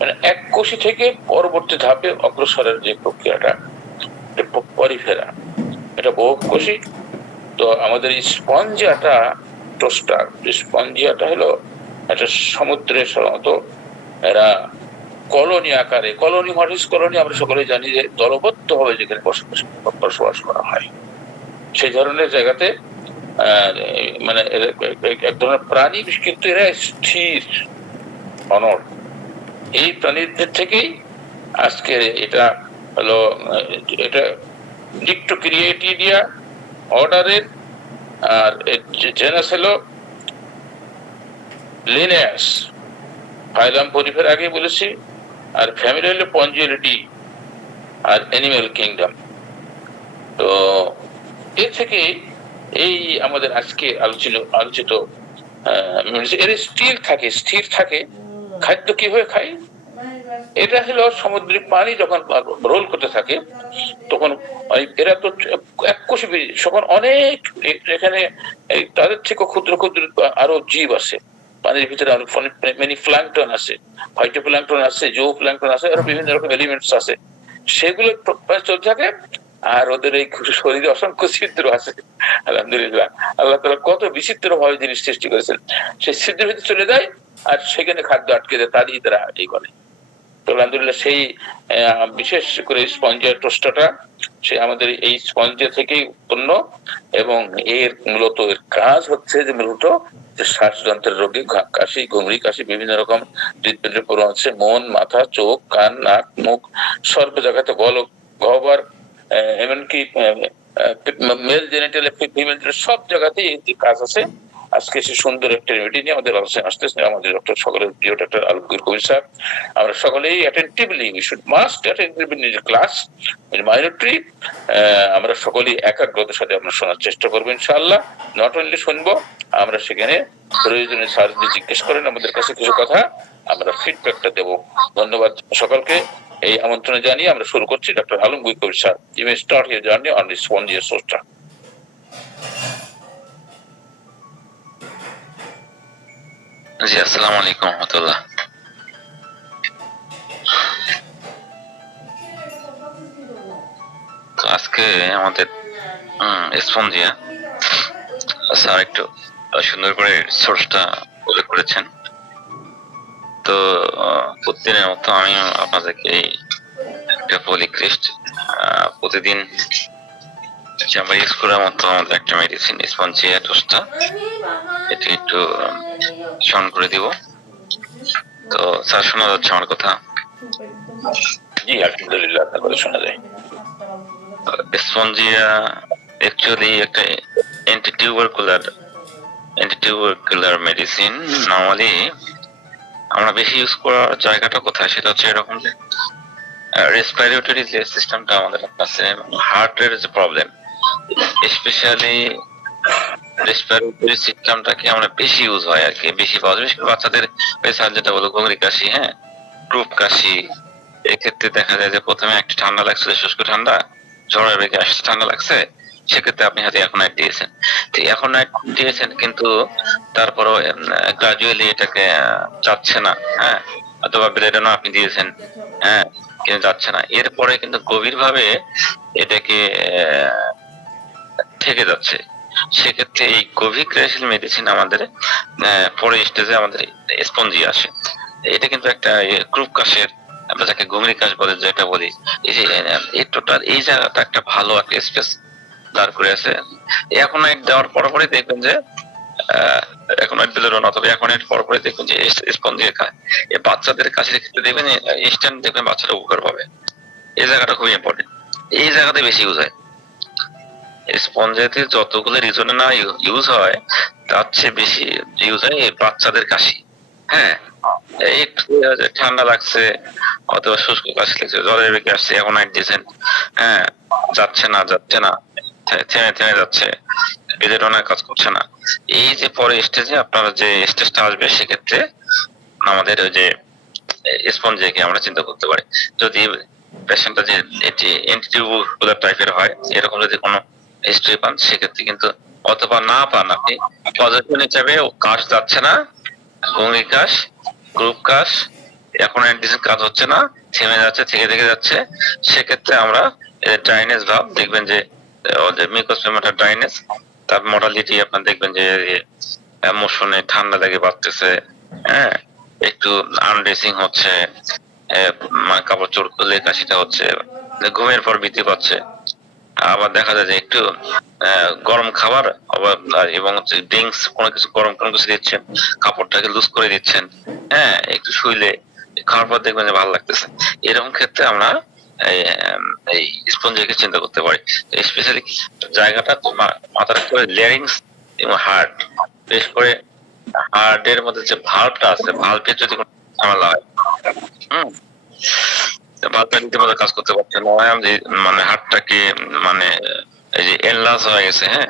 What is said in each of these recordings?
মানে এককোষী থেকে পরবর্তী ধাপে অগ্রসরের যে প্রক্রিয়াটা, পরিফেরা, এটা বহুকোষী। তো আমাদের এই স্পঞ্জিয়াটা, টোস্টার স্পঞ্জিয়াটা হলো একটা সমুদ্রের সাধারণত এরা কলোনি আকারে, কলোনি হোয়াট কলোনি আমরা সকলে জানি যে দলবদ্ধ ভাবে যেখানে বসবাস করা হয়, সেই ধরনের জায়গাতে মানে এক ধরনের প্রাণী, কিন্তু এরা স্থির অনড়। এই প্রাণীদের থেকেই আজকে এটা হলো, এটা ডিক্টোক্রিয়েটিডিয়া অর্ডারের, আর জেনাস হলো লিনেয়াস, ফাইলাম পরিফেরা আগে বলেছি, আর ফ্যামিলি হলো পঞ্জুয়েলিডি আর অ্যানিমেল কিংডম। তো এর থেকে এই আমাদের আজকে আলোচিত এর স্থির থাকে। খাদ্য কিভাবে খায়? এটা হলো সামুদ্রিক পানি যখন রোল করতে থাকে তখন এরা তো এককোষী, তখন অনেক এখানে তাদের থেকে ক্ষুদ্র ক্ষুদ্র আরো জীব আছে পানির ভিতরে, আরো মেনি প্ল্যাঙ্কটন আছে, ফাইটোপ্ল্যাঙ্কটন আছে, জো প্ল্যাঙ্কটন আছে, আরো বিভিন্ন রকম এলিমেন্টস আছে, সেগুলো চলতে থাকে। আর ওদের এই শরীরে অসংখ্য ছিদ্র আছে, আলহামদুলিল্লাহ। আল্লাহ তাআলা কত বিচিত্র ভাবে জিনিস সৃষ্টি করেছেন, সেই ছিদ্রের ভিতরে চলে যায় আর সেখানে খাদ্য আটকে দেয়, তারই তারা এই করে। তো আলহামদুলিল্লাহ সেই বিশেষ করে স্পঞ্জিয়া টোস্টাটা সে আমাদের এই স্পঞ্জিয়া থেকেই উৎপন্ন, এবং এর মূলত এর কাজ হচ্ছে যে মূলত যে শ্বাসযন্ত্রের রোগী, কাশি, ঘুমরি কাশি, বিভিন্ন রকম হৃদপিণ্ডের প্রবলেম আছে, মন, মাথা, চোখ, কান, নাক, মুখ, সর্ব জায়গাতে বলক, গহ্বর, এমনকি মেল জেনিটাল, ফিমেল, সব জায়গাতেই এই কাজ আছে। আজকে সে সুন্দর একটা রেমেডি নিয়ে আমাদের আলোচনা আসতেছে আমাদের ডক্টর, সকলের প্রিয় ডক্টর আলমগীর কবির স্যার। আমরা সকলেই attentively, we should must attentively in class in minority. আমরা সকলেই একাগ্রতার সাথে আমরা শোনার চেষ্টা করবো ইনশাআল্লাহ। নট অনলি শুনবো, আমরা সেখানে প্রয়োজনে স্যার যদি জিজ্ঞেস করেন আমাদের কাছে কিছু কথা, আমরা ফিডব্যাকটা দেব। ধন্যবাদ সকলকে। এই আমন্ত্রণ জানিয়ে আমরা শুরু করছি। Doctor Alamgir Kabir sir, you may start your journey on this Spongia tosta. জি, আসসালামু আলাইকুম রহমতুল্লাহ। তো আজকে আমাদের স্পঞ্জিয়া স্যার একটু সুন্দর করে সোর্সটা উল্লেখ করেছেন। তো প্রতিদিনের মতো আমি আপনাদেরকে একটা পলিক্রিস্ট প্রতিদিন আমরা ইউজ করার মতো আমাদের একটা মেডিসিন স্পঞ্জিয়া টোস্টটা, এটি একটু শন করে দিব। তো স্যার শোনা যাচ্ছে আমার কথা? জি আলহামদুলিল্লাহ, আপনার কথা শোনা যায়। স্পঞ্জিয়া অ্যাকচুয়ালি একটা অ্যান্টিটিউবারকুলার মেডিসিন। নরমালি আমরা বেশি ইউজ করার জায়গাটা কোথায়, সেটা হচ্ছে এরকম যে রেসপিরেটরি যে সিস্টেমটা আমাদের আছে, হার্টের যে প্রবলেম, স্পেশালি রেসপিরেটরি সিস্টেমটাকে আমরা বেশি ইউজ হয় আর কি, বেশি পাওয়া যায়। বিশেষ করে বাচ্চাদের প্রেসার যেটা বলো, ঘুমরি কাশি, হ্যাঁ, গ্রুপ কাশি, এক্ষেত্রে দেখা যায় যে প্রথমে একটা ঠান্ডা লাগছে, শুষ্ক ঠান্ডা, জ্বরের বেগে আসছে, ঠান্ডা লাগছে, সেক্ষেত্রে আপনি হয়তো এখনাইট দিয়েছেন। তো এখনাইট দিয়েছেন কিন্তু তারপরও গ্রাজুয়ালি এটাকে যাচ্ছে না, হ্যাঁ, অথবা ব্রেডনও আপনি দিয়েছেন, হ্যাঁ, কিন্তু যাচ্ছে না। এরপরে কিন্তু গভীরভাবে এটাকে থেকে যাচ্ছে। সেক্ষেত্রে এই গভীর ক্রিয়াশীল মেডিসিন আমাদের পরে স্টেজে আমাদের স্পঞ্জি আসে। এটা কিন্তু একটা গ্রুপ কাশের, আমরা যাকে ঘুমরি কাশ বলে যেটা বলি, এই যে এই টোটাল এই জায়গাটা একটা ভালো একটা স্পেস দাঁড় করে আছে। এখনাইট দেওয়ার পরপরই দেখবেন যে এখনাইট দিলে না, তবে এখনাইট পরপরই দেখবেন যে স্পঞ্জিয়া খায়। এই বাচ্চাদের কাছের ক্ষেত্রে দেখবেন ইনস্ট্যান্ট দেখবেন বাচ্চারা উপকার পাবে। এই জায়গাটা খুবই ইম্পর্টেন্ট, এই জায়গাতে বেশি ইউজ হয়। স্পঞ্জিয়াতে যতগুলো রিজনে না ইউজ হয় তার চেয়ে বেশি ইউজ হয় বাচ্চাদের কাশি। হ্যাঁ, একটু ঠান্ডা লাগছে অথবা শুষ্ক কাশি লাগছে, জ্বরের বেগে আসছে, এখন দিয়েছেন, হ্যাঁ, যাচ্ছে না থেমে থেমে যাচ্ছে, বেদের অনেক কাজ করছে না, এই যে পরে স্টেজে আপনার যে স্টেজটা আসবে, সেক্ষেত্রে আমাদের ওই যে স্পঞ্জিয়াকে আমরা চিন্তা করতে পারি। যদি পেশেন্টটা যে এটি অ্যান্টিটিউবুলার টাইপের হয়, এরকম যদি কোনো হিস্ট্রি পান, সেক্ষেত্রে কিন্তু, অথবা না পান আপনি, পজিটিভ হিসাবে কাশ যাচ্ছে না, ঘুমরি কাশ, গ্রুপ কাশ, এখন অ্যান্টিসেপ্টিক কাজ হচ্ছে না, থেমে যাচ্ছে, থেকে যাচ্ছে, সেক্ষেত্রে আমরা ড্রাইনেস ভাব দেখবেন যে মিউকাস ড্রাইনেস, তার মডালিটি আপনার দেখবেন যে মোশনে ঠান্ডা লেগে বাড়তেছে, হ্যাঁ, একটু আনড্রেসিং হচ্ছে, কাপড় চোপড় খুলে কাশিটা হচ্ছে, ঘুমের পর বৃদ্ধি পাচ্ছে। আবার দেখা যায় যে একটু গরম খাবার এবং হচ্ছে ড্রিঙ্কস কোনো কিছু দিচ্ছেন, কাপড়টাকে লুজ করে দিচ্ছেন, হ্যাঁ, একটু শুইলে খাওয়ার পর দেখবেন যে ভালো লাগতেছে। এরকম ক্ষেত্রে আমরা এই স্পঞ্জকে চিন্তা করতে পারি। স্পেশালি জায়গাটা মাথা রাখতে হবে লেয়ারিংস এবং হার্ট, বিশেষ করে হার্টের মধ্যে যে ভাল্বটা আছে, ভাল্বের যদি কোনো ঝামেলা হয়, হম, ভাল্বটা রীতিমতো কাজ করতে পারছে না, যে মানে হার্টটাকে মানে এই যে এনলার্জ হয়ে গেছে, হ্যাঁ,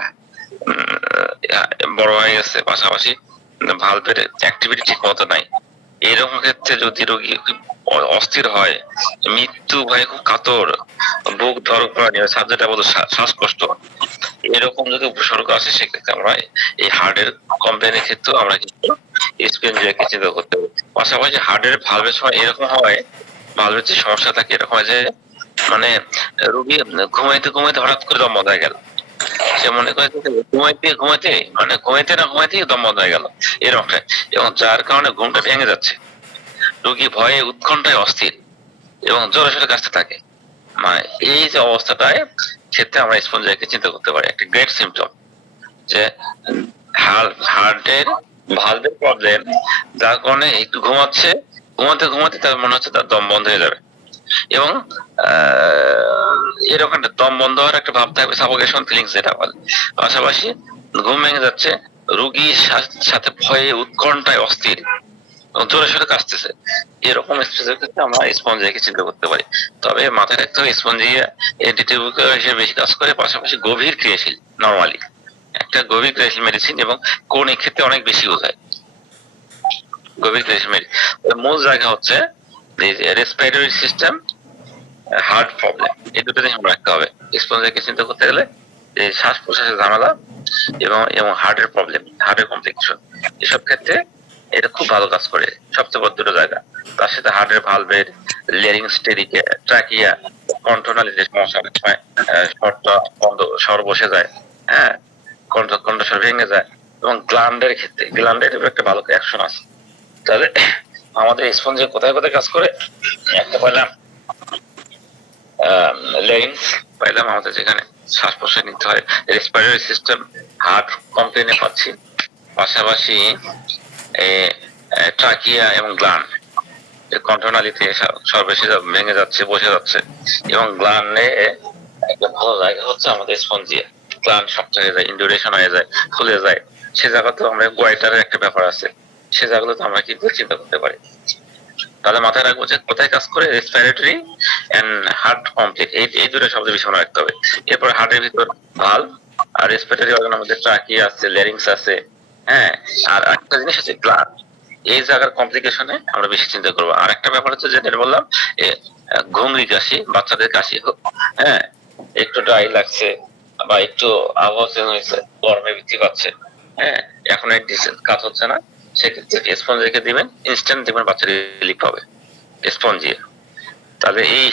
বড় হয়ে গেছে, পাশাপাশি ভাল্বের অ্যাক্টিভিটি ঠিক মতো নাই। এরকম ক্ষেত্রে যদি রোগী অস্থির হয়, মৃত্যু ভয়ে খুব কাতর, বুক ধড়ফড়ানি, সাবজেক্ট বলতে শ্বাসকষ্ট, এরকম যদি উপসর্গ আসে, সেক্ষেত্রে আমরা এই হার্টের কমপ্লেনের ক্ষেত্রে আমরা কিন্তু স্পেনজিয়াকে চিন্তা করতে হবে। পাশাপাশি হার্টের ভালভের সময় এরকম হয়, ভালভের যে সমস্যা থাকে এরকম হয় যে মানে রোগী ঘুমাইতে হঠাৎ করে দম বন্ধ হয়ে গেল, সে মনে করে ঘুমাইতে দম বন্ধ হয়ে গেল এরকম, এবং যার কারণে ঘুমটা ভেঙে যাচ্ছে, রোগী ভয়ে উৎকণ্ঠায় অস্থির এবং জোরে সোরে কাশতে থাকে। মানে এই যে অবস্থাটায় ক্ষেত্রে আমরা স্পঞ্জিয়াকে চিন্তা করতে পারি একটা গ্রেট সিমটম, যে হার্টের ভালভের প্রবলেম, যার কারণে একটু ঘুমাতে তার মনে হচ্ছে তার দম বন্ধ হয়ে যাবে, এবং এরকম একটা দম বন্ধ হওয়ার একটা ভাব থাকবে, সাফোকেশন ফিলিংস যেটা বলে। পাশাপাশি ঘুম ভেঙে যাচ্ছে, রোগীর সাথে ভয়ে উৎকণ্ঠায় অস্থির, জোরে সোরে কাশতেছে, এরকম স্ট্রেসের ক্ষেত্রে আমরা স্পঞ্জিয়াকে চিন্তা করতে পারি। তবে মাথায় রাখতে হবে স্পঞ্জিয়া অ্যান্টিটিউবারকুলার হিসেবে বেশি কাজ করে, পাশাপাশি গভীর ক্রিয়াশীল, নরমালি একটা গভীর ক্রিয়াশীল মেডিসিন, এবং কোন ক্ষেত্রে অনেক বেশি হয় গভীর ক্রিয়াশীল মেডিসিন। মূল জায়গা হচ্ছে রেসপিরেটরি সিস্টেম, হার্ট প্রবলেম, এই দুটো জিনিস রাখতে হবে স্পঞ্জিয়াকে চিন্তা করতে গেলে, যে শ্বাস প্রশ্বাসের ঝামেলা এবং হার্টের প্রবলেম, হার্টের কমপ্লিকেশন, এসব ক্ষেত্রে এটা খুব ভালো কাজ করে। সবচেয়ে বড় দুটো জায়গা, তার সাথে হার্টের ভালভের, লেরিংস, ট্রাকিয়া, কন্ট্রোনালিতে সমস্যা, অনেক সময় স্বরটা বন্ধ, স্বর বসে যায়, হ্যাঁ, কণ্ঠস্বর ভেঙে যায়, এবং গ্ল্যান্ডের একটা ভালো অ্যাকশন আছে। তাহলে আমাদের স্পঞ্জিয়া কোথায় কোথায় কাজ করে, একটা পাইলাম লেরিংস, পাইলাম আমাদের যেখানে শ্বাস প্রশ্বাস নিতে হয়, রেসপিরেটরি সিস্টেম, হার্ট কমপ্লেনে পাচ্ছি, পাশাপাশি ট্রাকিয়া এবং গ্ল্যান্ড, কন্ট্রোনালিতে সর্বশেষ ভেঙে যাচ্ছে, বসে যাচ্ছে, এবং গ্ল্যান্ডে একটা ভালো জায়গা হচ্ছে আমাদের স্পঞ্জিয়া। গ্ল্যান্ড শক্ত হয়ে যায়, ইন্ডুরেশন হয়ে যায়, ফুলে যায়, সে জায়গাতেও আমরা গোয়াইটারের একটা ব্যাপার আছে, সে জায়গাগুলোতে আমরা কিন্তু চিন্তা করতে পারি। তাহলে মাথায় রাখবো যে কোথায় কাজ করে, রেসপিরেটরি এন্ড হার্ট কমপ্লিট, এই দুটো শব্দ বেশি মনে রাখতে হবে। এরপর হার্টের ভিতর ভালভ, আর রেসপিরেটরি অর্গান আমাদের ট্রাকিয়া আছে, লেরিংস আছে, হ্যাঁ, আর একটা জিনিস আছে গ্ল্যান্ড, এই জায়গার কমপ্লিকেশনে আমরা বেশি চিন্তা করবো। আর একটা ব্যাপার হচ্ছে যেটা বললাম, ঘুমরি কাশি, বাচ্চাদের কাশি হোক, হ্যাঁ, একটু ড্রাই লাগছে বা একটু আবহাওয়া চেঞ্জ হয়েছে, গরমে বৃদ্ধি পাচ্ছে, হ্যাঁ, এখন কাজ হচ্ছে না, সেক্ষেত্রে স্পঞ্জ রেখে দিবেন, ইনস্ট্যান্ট দিবেন, বাচ্চা রিলিফ পাবে স্পঞ্জিয়া। তাহলে এই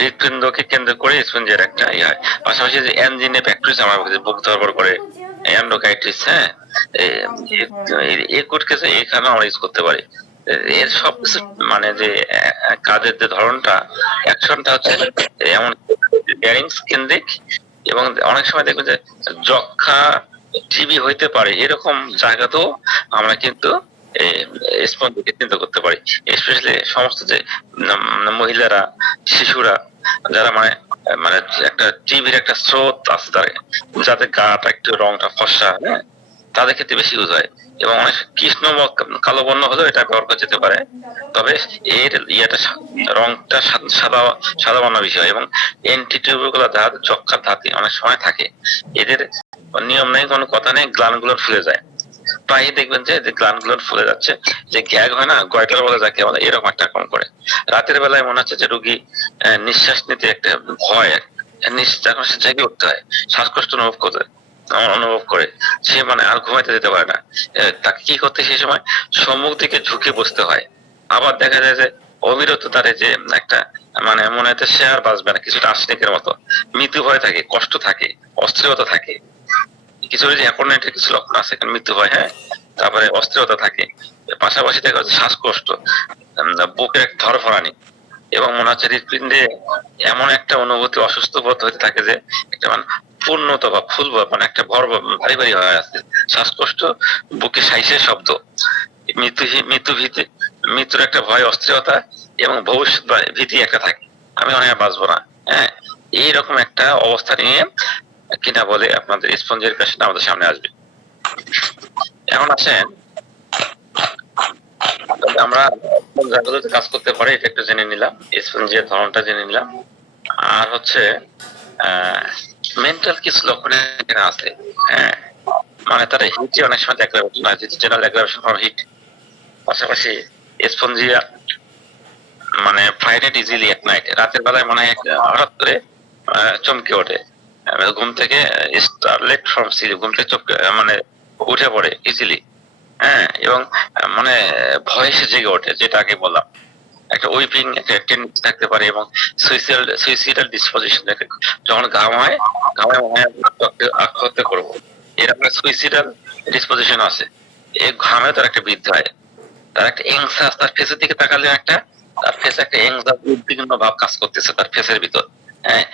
হৃদপিণ্ডকে কেন্দ্র করে স্পঞ্জিয়ার একটা ইয়ে হয়। পাশাপাশি যে এনজিনে প্যাক্টরিস আমার বুক ধরপড় করে, এন্ডোকাইটিস, হ্যাঁ, একুট কেসে এখানে আমরা ইউজ করতে পারি। এর সব কিছু মানে যে কাজের যে ধরনটা, অ্যাকশনটা হচ্ছে এমন বেয়ারিংস কেন্দ্রিক, এবং অনেক সময় দেখবেন যে যক্ষা, টিবি হইতে পারে, এরকম জায়গাতেও আমরা কিন্তু স্পঞ্জকে চিন্তা করতে পারি। স্পেশালি সমস্ত যে মহিলারা, শিশুরা, যারা মানে মানে একটা টিভির একটা স্রোত আছে, যাদের গাটা একটু রংটা ফর্সা, হ্যাঁ, তাদের ক্ষেত্রে বেশি ইউজ হয়, এবং অনেক কৃষ্ণ কালো বর্ণ হলেও এটা ব্যবহার করা যেতে পারে। তবে এর ইয়েটা রংটা সাদা সাদা বর্ণ বিষয়, এবং অ্যান্টিটিউবারকুলার ধাত, যক্ষার ধাতে অনেক সময় থাকে, এদের নিয়ম নেই, কোনো কথা নেই, গ্ল্যান্ড গুলো ফুলে যায়, প্রায় দেখবেন যে গ্ল্যান্ড গুলো ফুলে যাচ্ছে, যে গ্যাগ হয় না, গয়টার বলে যাকে বলে, এরকম একটা কম করে। রাতের বেলায় মনে হচ্ছে যে রোগী নিঃশ্বাস নিতে একটা ভয়, যখন সে জেগে উঠতে হয়, শ্বাসকষ্ট অনুভব করে, সে মানে আর ঘুমাইতে যেতে পারে না, তাকে কি করতে, সেই সময় সম্মুখ দিকে ঝুঁকে বসতে হয়। আবার দেখা যায় যে অবিরত তারে যে একটা মানে মনে হচ্ছে শেয়ার বাঁচবে না, কিছুটা আর্সেনিকের মতো মৃত্যু ভয় থাকে, কষ্ট থাকে, অস্থিরতা থাকে। কিছু যে অ্যাপয়েন্টমেন্টের কিছু লক্ষণ আছে, এখানে মৃত্যু হয়, হ্যাঁ, তারপরে অস্থিরতা থাকে, পাশাপাশি দেখা যাচ্ছে শ্বাসকষ্ট, বুকের এক ধরফরানি, এবং মনে হচ্ছে হৃৎপিণ্ডে এমন একটা অনুভূতি, অসুস্থ বোধ হতে থাকে যে একটা মানে পূর্ণতা বা ফুল মানে একটা ভর ভারী ভারী হয়ে আছে, শ্বাসকষ্ট, বুকে সাইসের শব্দ, মৃত্যু ভীতি, মৃত্যুর একটা ভয়, অস্থিরতা এবং ভবিষ্যৎ ভীতি একটা থাকে, আমি মনে হয় বাঁচবো না, হ্যাঁ, এইরকম একটা অবস্থা নিয়ে কিনা বলে আপনাদের স্পঞ্জের কাছে আমাদের সামনে আসবে। এখন আসেন আমরা কোন জায়গাগুলোতে কাজ করতে পারে এটা একটু জেনে নিলাম, স্পঞ্জের ধরনটা জেনে নিলাম, আর হচ্ছে মেন্টাল কিছু লক্ষণ এখানে আছে, হ্যাঁ, মানে তারা হিটে অনেক সময় ডেক্লারেশন হয়, জেনারেল ডেক্লারেশন ফর হিট, পাশাপাশি স্পঞ্জিয়া মানে ফ্রাইডেড ইজিলি এট নাইট, রাতের বেলায় মনে হয় হঠাৎ করে চমকে ওঠে, ঘুম থেকে স্টারলেট ফ্রম স্লিপ, ঘুম থেকে মানে উঠে পড়ে ইজিলি, হ্যাঁ, এবং মানে ভয়ে সে জেগে ওঠে, যেটা আগে বললাম, একটা উইপিং একটা টেন্ডেন্সি থাকতে পারে, এবং সুইসাইডাল ডিসপোজিশন থাকে, যখন ঘামায় ঘামায় মনে হয় আত্মহত্যা করবো, এরকম সুইসাইডাল ডিসপোজিশন আছে, এই ঘামে তার একটা বৃদ্ধি হয়, তার একটা এংসাস, তার ফেসের দিকে তাকালে একটা, তার ফেসে একটা এংসাস উদ্বিগ্ন ভাব কাজ করতেছে তার ফেসের ভিতর, হ্যাঁ,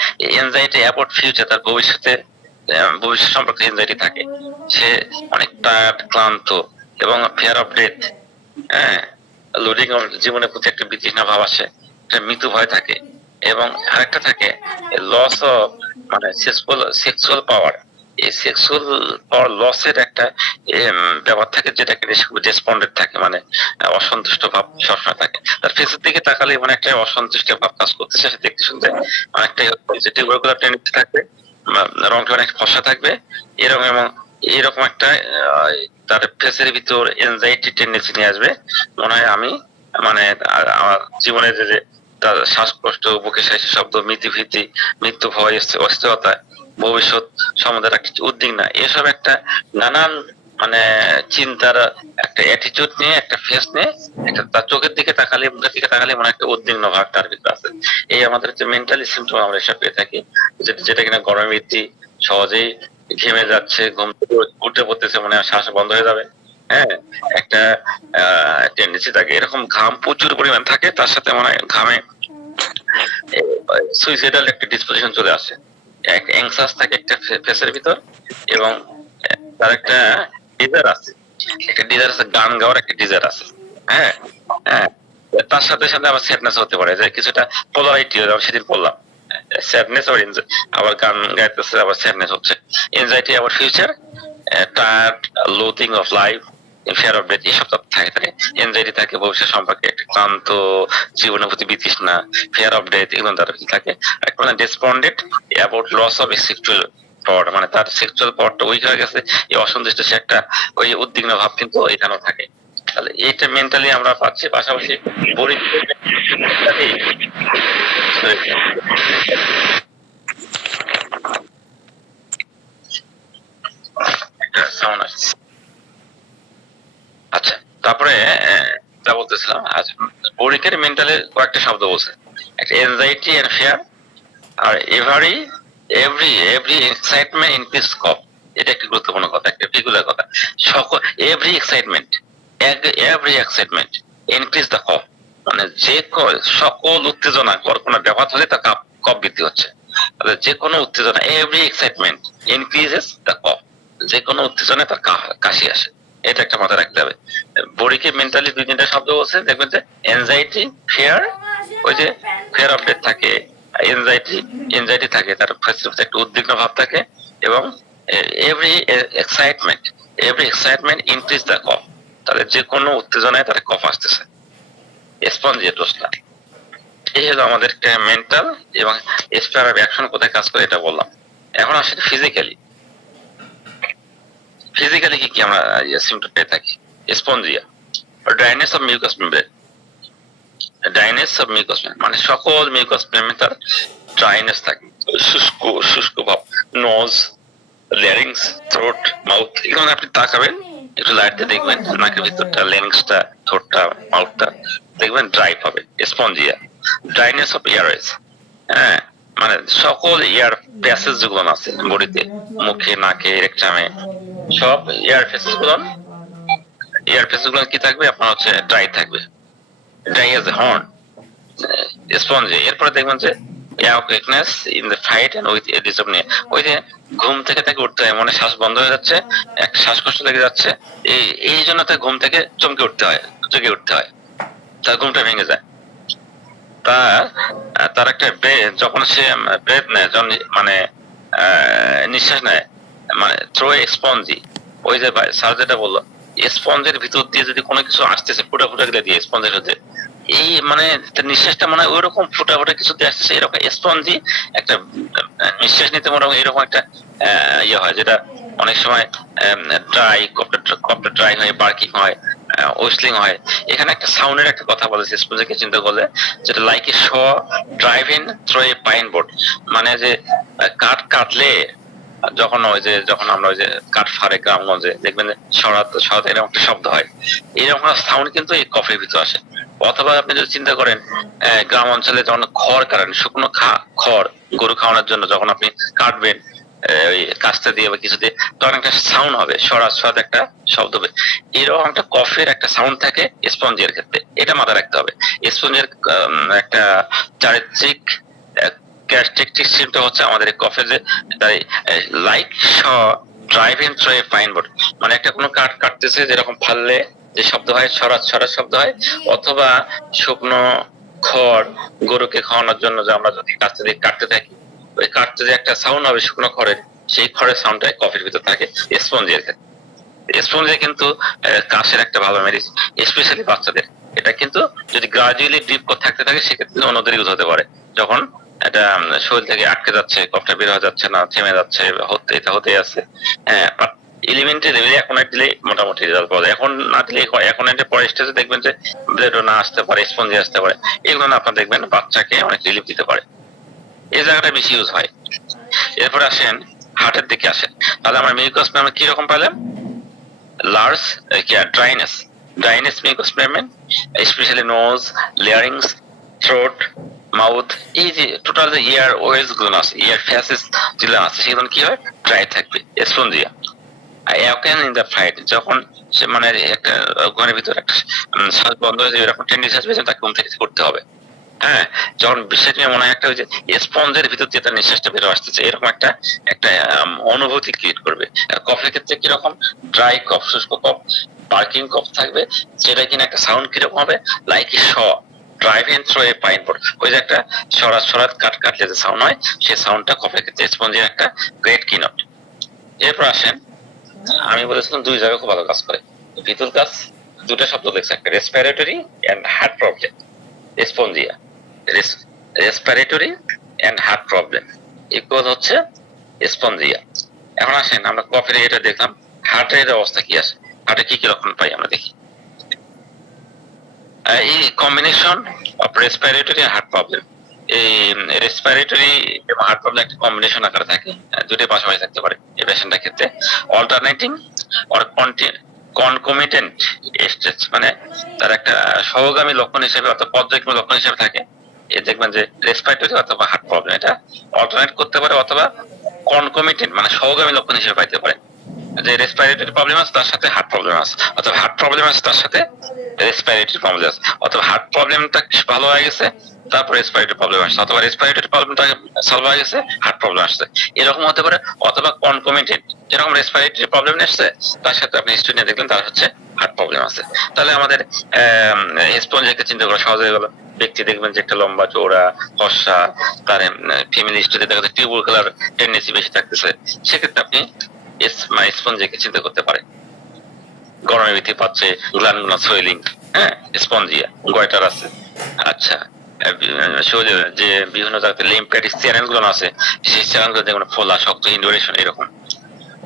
এনজাইটি অ্যাবাউট ফিউচার, তার ভবিষ্যতে ভবিষ্যৎ সম্পর্কে এনজাইটি থাকে, সে অনেক টায়ার্ড, ক্লান্ত, এবং ফিয়ার অফ ডেথ, হ্যাঁ, লোডিং অফ জীবনের প্রতি একটা বিতৃষ্ণা ভাব আসে, একটা মৃত্যু ভয় থাকে, এবং আরেকটা থাকে লস অফ মানে সেক্সুয়াল পাওয়ার, এই সেক্সুয়াল পাওয়ার লসের একটা ব্যাপার থাকে, যেটাকে রেসপন্ডেড থাকে, মানে অসন্তুষ্ট ভাব সবসময় থাকে, তার ফেসের দিকে তাকালে মানে একটা অসন্তুষ্ট ভাব কাজ করতেছে, সে দেখতে শুনতে অনেকটা টিউবারকুলার টেন্ডেন্সি থাকবে, রংটা অনেক ফর্সা থাকবে, এরকম, এবং এরকম একটা তার ফেসের ভিতর এনজাইটি টেন্ডেন্সি নিয়ে আসবে, মনে হয় আমি মানে আমার জীবনে যে তার শ্বাসকষ্ট, বুকে শ্বাসের শব্দ, মৃত্যুভীতি, মৃত্যু ভয়, অস্থিরতা, ভবিষ্যৎ সম্বন্ধে একটা উদ্বিগ্ন, এসব একটা নানান মানে চিন্তার একটা অ্যাটিটিউড নিয়ে, একটা ফেস নিয়ে, একটা তার চোখের দিকে তাকালে, মুখের দিকে তাকালে মনে একটা উদ্বিগ্ন ভাব তার ভিতরে আছে। এই আমাদের যে মেন্টালি সিমটম আমরা এসব পেয়ে থাকি, যেটা কিনা গরমের বৃদ্ধি, সহজেই ঘেমে যাচ্ছে, ঘুম থেকে উঠে পড়তেছে, মনে হয় শ্বাস বন্ধ হয়ে যাবে, হ্যাঁ, একটা টেন্ডেন্সি থাকে, এরকম ঘাম প্রচুর পরিমাণ থাকে, তার সাথে মনে হয় ঘামে সুইসাইডাল একটা ডিসপোজিশন চলে আসে, এক অ্যাংসাস থাকে একটা ফেসের ভিতর, এবং তার একটা ডিজার আছে, একটা ডিজার আছে, গান গাওয়ার একটা ডিজার আছে, হ্যাঁ, হ্যাঁ, তার সাথে সাথে আবার স্যাডনেস হতে পারে, যে কিছুটা পোলারিটি, সেদিন বললাম স্যাডনেস, আবার গান গাইতেছে, আবার স্যাডনেস হচ্ছে, এনজাইটি আবার future, tired, loathing of life, fear of death, এসব থাকে থাকে, এনজাইটি থাকে ভবিষ্যৎ সম্পর্কে, একটা ক্লান্ত, জীবনের প্রতি বিতৃষ্ণা, ফিয়ার অফ ডেথ, এগুলো তার থাকে, একটা ডেসপন্ডেড অ্যাবাউট লস অফ সেক্সুয়াল পাওয়ার, মানে তার সেক্সুয়াল পাওয়ারটা উইক হয়ে গেছে, এই অসন্তুষ্ট, সে একটা ওই উদ্বিগ্ন ভাব কিন্তু এখানেও থাকে, তাহলে এইটা মেন্টালি আমরা পাচ্ছি, পাশাপাশি সাউন্ড আসছে। আচ্ছা, তারপরে যা বলতেছিলাম, আচ্ছা, পরীক্ষার মেন্টালে কয়েকটা শব্দ বলছে, একটা এনজাইটি এন্ড ফিয়ার, আর এভরি এক্সাইটমেন্ট ইনক্রিজ কফ, এটা একটা গুরুত্বপূর্ণ কথা, একটা রেগুলার কথা, সকল every excitement increase the cough, মানে যে সকল উত্তেজনা কোনো ব্যাপার হলে তা কফ বৃদ্ধি হচ্ছে, যে কোনো উত্তেজনা, এভরি এক্সাইটমেন্ট ইনক্রিজেস দ্য কফ, যে কোনো উত্তেজনায় তার কাশি আসে, এটা একটা মাথায় রাখতে হবে। বডিকে মেন্টালি দুই তিনটা শব্দ বলছে, দেখবেন যে এনজাইটি, ফিয়ার, ওই যে ফিয়ার অফ ডেথ থাকে, এনজাইটি থাকে, তার ফেসে একটা উদ্বিগ্ন ভাব থাকে, এবং এভরি এক্সাইটমেন্ট ইনক্রিজ দ্য কফ, তাহলে যে কোনো উত্তেজনায় তার কফ আসতেছে, স্পঞ্জিয়েটোসটা। এই হলো আমাদের মেন্টাল, এবং স্পেয়ার অফ অ্যাকশন কোথায় কাজ করে এটা বললাম। এখন আসলে ফিজিক্যালি কি আমরা সিমটম পেয়ে থাকি, Spongia, dryness of mucus membrane, মানে সকল মিউকাস মেমব্রেন তার ড্রাইনেস থাকে, শুষ্ক ভাব, নোজ, ল্যারিংস, থ্রোট, মাউথ, এগুলো আপনি তাকাবেন, একটু লাইট দিয়ে দেখবেন নাকের ভিতরটা, লেন্সটা, ঠোঁটটা, মাউথটা দেখবেন ড্রাই পাবে, স্পঞ্জিয়া। ড্রাইনেস অফ এয়ারওয়েজ, হ্যাঁ, মানে সকল এয়ার প্যাসেজ যেগুলো আছে বডিতে, মুখে, নাকে, রেকটামে, সব এয়ার প্যাসেজ গুলো কি থাকবে আপনার হচ্ছে ড্রাই থাকবে, dry as a horn, sponge. এরপরে দেখবেন যে weakness in the fight and with dyspnoea, ওই যে ঘুম থেকে তাকে উঠতে হয়, মানে শ্বাস বন্ধ হয়ে যাচ্ছে, এক শ্বাসকষ্ট লেগে যাচ্ছে, এই জন্য তার ঘুম থেকে চমকে উঠতে হয়, জেগে উঠতে হয়, তার ঘুমটা ভেঙে যায়। তার তার একটা যখন সে ব্রেথ নেয়, যখন মানে নিঃশ্বাস নেয়, মানে থ্রো স্পঞ্জি, ওই যে স্যার যেটা বললো, স্পঞ্জের ভিতর দিয়ে যদি কোনো কিছু আসতেছে ফুটা ফুটা গিয়ে দিয়ে স্পঞ্জের হতে, এই মানে নিঃশ্বাসটা মনে হয় ওইরকম ফুটা ফুটা কিছু দিয়ে আসতেছে, এরকম স্পঞ্জি একটা নিঃশ্বাস নিতে মোটামুটি এরকম একটা ইয়ে হয়, যেটা অনেক সময় ড্রাই, কপটা ড্রাই হয়, বার্কিং হয়, ওয়েসলিং হয়। এখানে একটা সাউন্ডের একটা কথা বলেছে স্পঞ্জকে চিন্তা করলে, যেটা like a saw driven through a pine board, মানে যে কাঠ কাটলে যখন ওই যে যখন আমরা ওই যে কাঠ ফাড়ে গ্রামগঞ্জে দেখবেন সরাত সরাত এরকম একটা শব্দ হয়, এরকম সাউন্ড কিন্তু এই কফের ভিতর আসে। অথবা আপনি যদি চিন্তা করেন গ্রাম অঞ্চলে যখন খড় কাটেন, শুকনো খড় গরু খাওয়ানোর জন্য যখন আপনি কাটবেন ওই কাস্তে দিয়ে বা কিছু দিয়ে, তখন একটা সাউন্ড হবে, সরাত সরাত একটা শব্দ হবে, এরকম একটা কফের একটা সাউন্ড থাকে স্পঞ্জের ক্ষেত্রে, এটা মাথায় রাখতে হবে। স্পঞ্জের একটা চারিত্রিক ক্যারেক্টারিস্টিক সিমটা হচ্ছে আমাদের কফে যে তাই like saw driven through a pine board, মানে একটা কোনো কাঠ কাটতেছে যেরকম ফাললে যে শব্দ হয়, সরাত সরাত শব্দ হয়, অথবা শুকনো খড় গরুকে খাওয়ানোর জন্য যে আমরা যদি কাটতে দিয়ে কাটতে থাকি, ওই কাটতে যে একটা সাউন্ড হবে শুকনো খড়ের, সেই খড়ের সাউন্ডটা কফির ভিতর থাকে স্পঞ্জের ক্ষেত্রে। স্পঞ্জে কিন্তু কাশের একটা ভালো মেডিসিন, স্পেশালি বাচ্চাদের। এটা কিন্তু যদি গ্রাজুয়ালি ডিপ থাকতে থাকে সেক্ষেত্রে অন্যদের ইউজ হতে পারে, যখন এটা শরীর থেকে আটকে যাচ্ছে, কফটা বের হয়ে যাচ্ছে না, থেমে যাচ্ছে, এটা হতে আছে, হ্যাঁ। এলিমেন্টারি লেভেলে এখন দিলে মোটামুটি রেজাল্ট পাওয়া যায়, এখন না দিলে এখন একটা পরে স্টেজে দেখবেন যে ব্লেডও না আসতে পারে, স্পঞ্জে আসতে পারে, এগুলো না আপনার দেখবেন বাচ্চাকে অনেক রিলিফ দিতে পারে, এই জায়গাটা বেশি ইউজ হয়। এরপরে আসেন হার্টের দিকে আসেন, তাহলে আমরা মিউকাস আমরা কিরকম পেলাম? Large dryness mucous membrane, especially nose, larynx, throat, mouth, এই যে টোটাল যে ইয়ার ওয়েজ গুলো আছে, ইয়ার ফেসেস যেগুলো আছে সেগুলো কি হয়? ড্রাই থাকবে, Spongia. Awaken in the flight, যখন সে মানে একটা ঘরের ভিতরে একটা শ্বাস বন্ধ হয়ে যাবে, এরকম টেন্ডেন্সি আসবে যে তাকে ঘুম থেকে করতে হবে, হ্যাঁ। যখন বিশ্বাস নিয়ে মনে হয় একটা ওই যে স্পঞ্জের ভিতর দিয়ে তার নিঃশ্বাসটা বেরো আসতেছে, এরকম একটা একটা অনুভূতি ক্রিয়েট করবে। কফের ক্ষেত্রে কিরকম? ড্রাই কফ, শুষ্ক কফ, বার্কিং কফ থাকবে, সেটা কিনা একটা সাউন্ড কিরকম হবে? Like saw driven through a pine board, ওই যে একটা সরাত সরাত কাটলে যে সাউন্ড হয়, সেই সাউন্ডটা কফের ক্ষেত্রে স্পঞ্জের একটা গ্রেট কিনট। এরপর আসেন, আমি বলেছিলাম দুই জায়গায় খুব ভালো কাজ করে বিতুল কাজ, দুটা শব্দ দেখছে, একটা respiratory and heart problem, Spongia. Respiratory and heart problem equal হচ্ছে স্পঞ্জিয়া। এখন আসেন আমরা কফের এটা দেখলাম, হার্টের অবস্থা কি আছে, হার্টে কি কি লক্ষণ পাই আমরা দেখি। এই combination of respiratory heart problem, এই রেসপিরেটরি এবং হার্ট প্রবলেম একটা কম্বিনেশন আকারে থাকে, দুটোই পাশাপাশি থাকতে পারে এই পেশেন্টের ক্ষেত্রে। অল্টারনেটিং অর কনকমিটেন্ট স্টেজ, মানে তার একটা সহগামী লক্ষণ হিসেবে অর্থাৎ পর্যায়ক্রমিক লক্ষণ হিসেবে থাকে, এ দেখবেন যে রেসপিরেটরি অথবা হার্ট প্রবলেম এটা অল্টারনেট করতে পারে, অথবা কনকমিটেন্ট মানে সহগামী লক্ষণ হিসেবে পাইতে পারে, যে রেসপিরেটরি প্রবলেম আছে তার সাথে হার্ট প্রবলেম আছে, অথবা হার্ট প্রবলেম আছে তার সাথে রেসপিরেটরি প্রবলেম আছে, অথবা হার্ট প্রবলেমটা ভালো হয়ে গেছে তারপর রেসপিরেটরি প্রবলেম আসছে, অথবা রেসপিরেটরি প্রবলেমটা সলভ হয়ে গেছে হার্ট প্রবলেম আসছে, এরকম হতে পারে। অথবা কনকমিটেন্ট, যেরকম রেসপিরেটরি প্রবলেম আসছে তার সাথে আপনি স্টুডেন্ট দেখলেন তার হচ্ছে হার্ট প্রবলেম আছে। তাহলে আমাদের স্পঞ্জকে চিন্তা করা সহজ হয়ে গেল। ব্যক্তি দেখবেন যে একটা লম্বা চৌড়া ফর্সা, তার ফ্যামিলি হিস্ট্রি দেখা যাচ্ছে টিউবুলার টেন্ডেন্সি বেশি থাকতেছে, সেক্ষেত্রে আপনি স্পঞ্জকে চিন্তা করতে পারেন। গরমে বৃদ্ধি পাচ্ছে, গ্ল্যান্ডুলার সোয়েলিং, হ্যাঁ, স্পঞ্জিয়া, গয়টার আছে। আচ্ছা, শরীরে যে বিভিন্ন জায়গাতে লিম্ফ্যাটিক চ্যানেল গুলো আছে, সেই চ্যানেল গুলো যেমন ফোলা, শক্ত, ইন্ডুরেশন এরকম।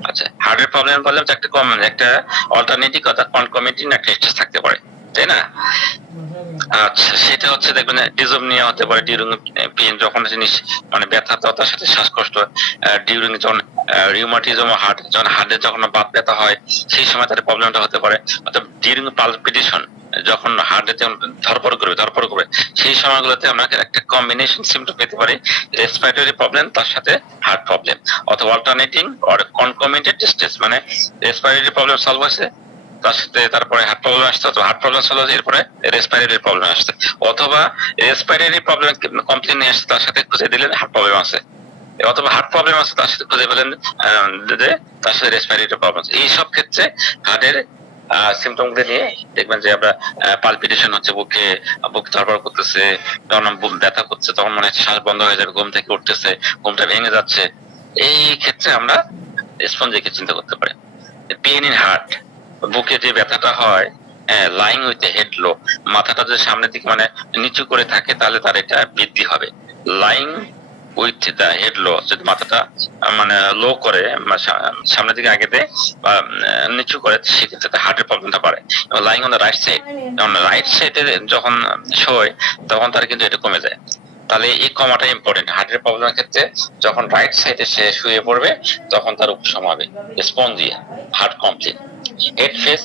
আচ্ছা, হার্টের প্রবলেম একটা কমন একটা অল্টারনেটিভ অর্থাৎ কনকমিটেন্ট একটা স্টেজ থাকতে পারে, তাই না? আচ্ছা, সেটা হচ্ছে দেখবেন ডিজোমনিয়া হতে পারে ডিউরিং পেইন, যখন জিনিস মানে ব্যথা তো তার সাথে শ্বাসকষ্ট, ডিউরিং যখন রিউমাটিজম হার্ট, যখন হার্টে যখন বাত ব্যথা হয় সেই সময় তার প্রবলেমটা হতে পারে, অর্থাৎ ডিউরিং পালপিটেশন, যখন হার্টে যখন ধরপড় করবে সেই সময়গুলোতে আমরা একটা কম্বিনেশন সিমটম পেতে পারি, রেসপিরেটরি প্রবলেম তার সাথে হার্ট প্রবলেম, অথবা অল্টারনেটিং অর কনকমিটেড স্টেজ, মানে রেসপিরেটরি প্রবলেম সলভ হয়েছে তার সাথে তারপরে হার্ট প্রবলেম আসছে, অথবা হার্ট প্রবলেম সলভ হয়েছে এরপরে রেসপিরেটরি প্রবলেম আসছে, অথবা রেসপিরেটরি প্রবলেম কমপ্লেন নিয়ে আসছে তার সাথে খুঁজে দিলেন হার্ট প্রবলেম আছে, অথবা হার্ট প্রবলেম আছে তার সাথে খুঁজে পেলেন যে তার সাথে রেসপিরেটরি প্রবলেম। এই সব ক্ষেত্রে হার্টের সিমটম গুলো নিয়ে দেখবেন যে আমরা পালপিটেশন হচ্ছে, বুক ধড়ফড় করতেছে, তখন বুক ব্যথা করছে, তখন মনে হচ্ছে শ্বাস বন্ধ হয়ে যাবে, ঘুম থেকে উঠতেছে, ঘুমটা ভেঙে যাচ্ছে, এই ক্ষেত্রে আমরা স্পঞ্জিকে চিন্তা করতে পারি। পেইন ইন হার্ট, বুকে যে ব্যথাটা হয় লাইং উইথ হেড লো, মাথাটা যদি সামনের দিকে মানে নিচু করে থাকে তাহলে তার এটা বৃদ্ধি হবে। লাইং উইথ দা হেড লো, যদি মাথাটা মানে লো করে সামনের দিকে আগে দেয় বা নিচু করে, সেক্ষেত্রে হার্টের প্রবলেমটা বাড়ে। Lying on the right side, যখন রাইট সাইডে যখন শোয় তখন তার কিন্তু এটা কমে যায়। তাহলে এই কমাটা ইম্পর্টেন্ট হার্টের প্রবলেমের ক্ষেত্রে। যখন রাইট সাইডে সে শুয়ে পড়বে তখন তার উপশম হবে। Spongia heart complete. Head face,